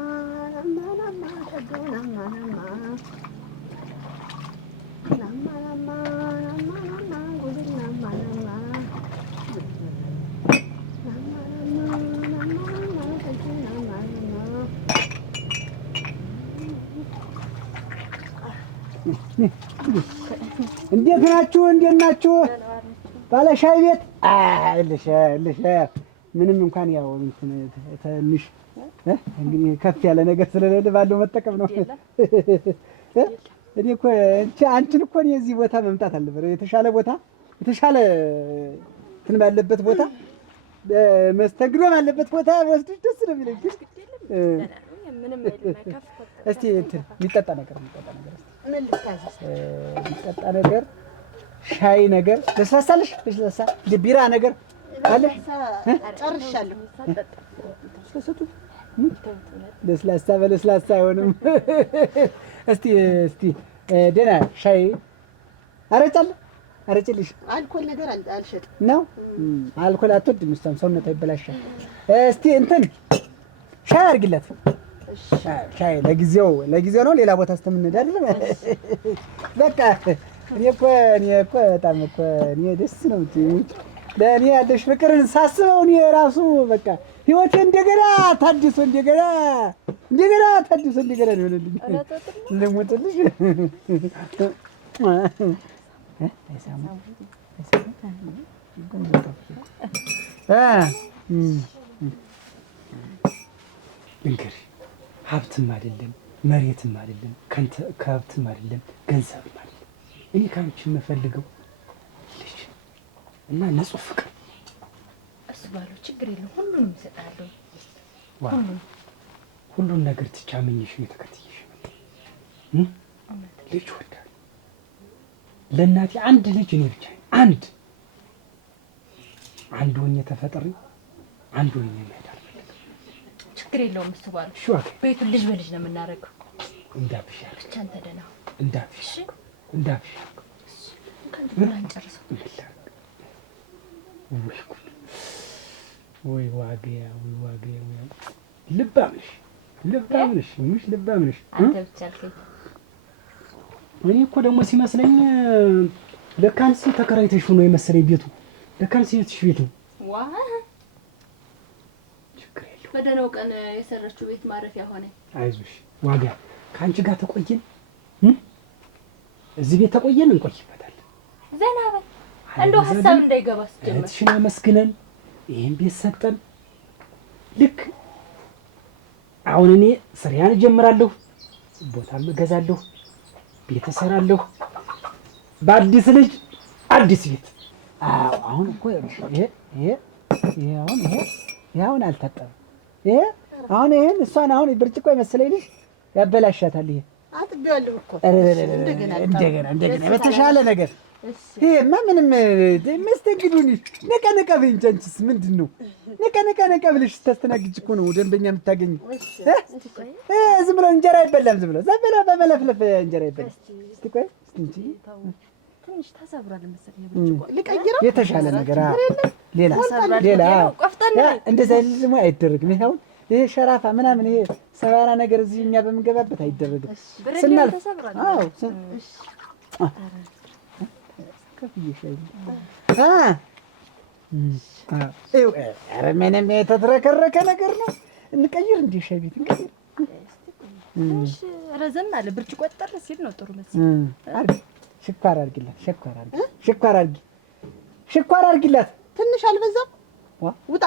እንዴት ናችሁ? ባለ ሻይ ቤት ልሽ ምንም እንኳን ያው ትንሽ እንግዲህ ከፍ ያለ ነገር ስለሌለ ባለው መጠቀም ነው። እኔ እኮ አንቺን እኮ እዚህ ቦታ መምጣት አለበት። የተሻለ ቦታ የተሻለ እንትን ባለበት ቦታ መስተንግዶ ባለበት ቦታ ወስድሽ ደስ ነው የሚለኝ። እስቲ እንትን የሚጠጣ ነገር ምን ልታዘዝ? የሚጠጣ ነገር ሻይ ነገር ለስላሳለሽ ለስላሳ ቢራ ነገር አለ? ጨርሻለሁ። ለስላሳ በለስላሳ አይሆንም። እስቲ ደህና ሻይ አረጫለ አረጭልሽ። አልኮል ነገር አልሸጥም ነው። አልኮል አትወድም እሷም ሰውነት አይበላሻል። እስቲ እንትን ሻይ አድርጊለት። ሻይ ለጊዜው ነው። ሌላ ቦታ ስተምንሄድ አይደለም በቃ እኔ እኮ በጣም እኮ እኔ ደስ ነው ለእኔ ያለሽ ፍቅርን ሳስበው እኔ ራሱ በቃ ህይወቴ እንደገና ታድሶ እንደገና ነው የሆነልኝ። ልሙጥልሽ እንግዲህ ሀብትም አይደለም መሬትም አይደለም ከሀብትም አይደለም ገንዘብም አይደለም። እኔ ካንቺ የምፈልገው ልጅ እና ንጹህ ፍቅር። እሱ ባለው ችግር የለም ሁሉንም እሰጥሃለሁ። ሁሉን ነገር ትቻመኝሽ ነው ተከትይሽ ልጅ ወልዳ ለእናቴ አንድ ልጅ እኔ ብቻ አንድ ሆኜ ተፈጥሬ አንድ ሆኜ መሄድ አልፈልግም። ችግር የለውም እሱ ባለው ቤቱን ልጅ በልጅ ነው የምናደርገው። እንዳብሽ ብቻ አንተ ደህና እንዳብሽ ከንቱን ጨርሰው ወይ ዋጋያ ልባምሽ አንተ ብቻ አልከኝ። እኔ እኮ ደግሞ ሲመስለኝ ለካንስ ተከራይተሽ ነው የመሰለኝ ቤቱ። ለካንስ የትሽ ቤቱ ዋ ችግር የለውም። በደህናው ቀን የሰራችው ቤት ማረፊያ ሆነ። አይዞሽ ዋጋ ከአንቺ ጋር ተቆየን እዚህ ቤት ተቆየን እንቆይበታለን። ዘና በል እንደው ሀሳብ እንዳይገባ ስትጀምር እህትሽን አመስግነን ይሄን ቤት ሰጠን። ልክ አሁን እኔ ስራዬን እጀምራለሁ፣ ቦታም እገዛለሁ፣ ቤት እሰራለሁ፣ በአዲስ ልጅ አዲስ ቤት። አሁን እኮ ይሄ አሁን አልታጠበም። ይሄ አሁን ይሄን እሷን አሁን ብርጭቆ የመሰለኝ ልጅ ያበላሻታል። ይሄ አጥቤዋለሁ እኮ እንደገና በተሻለ ነገር ይሄማ ምንም መስተንግዱን ነቀ በይኝ። አንቺስ ምንድን ነው ነቀ ብለሽ ስታስተናግጅ እኮ ነው ደንበኛ የምታገኝ። ዝም ብሎ እንጀራ አይበላም። ዝም ብሎ በመለፍለፍ እንጀራ አይበላም። እስቲ ቆይ እስቲ ትንሽ ተሰብሯል መሰለኝ ብርጭቆ ልቀይረው የተሻለ ነገር ሌላ እንደዛ ልሞ አይደረግም። ይሄው ይሄ ሸራፋ ምናምን ይሄ ሰባራ ነገር እዚህ እኛ በምንገባበት አይደረግም። ስናልፍ አዎ ኧረ ምንም የተትረከረከ ነገር ነው። እንቀይር እንደ ሻይ ቤት እንቀይር። ትንሽ ረዘም አለ ብርጭቆ ጠር ሲል ነው ጥሩ መሰለኝ። ሽኳር አድርጊላት፣ ሽኳር አድርጊላት። ትንሽ አልበዛም? ውጣ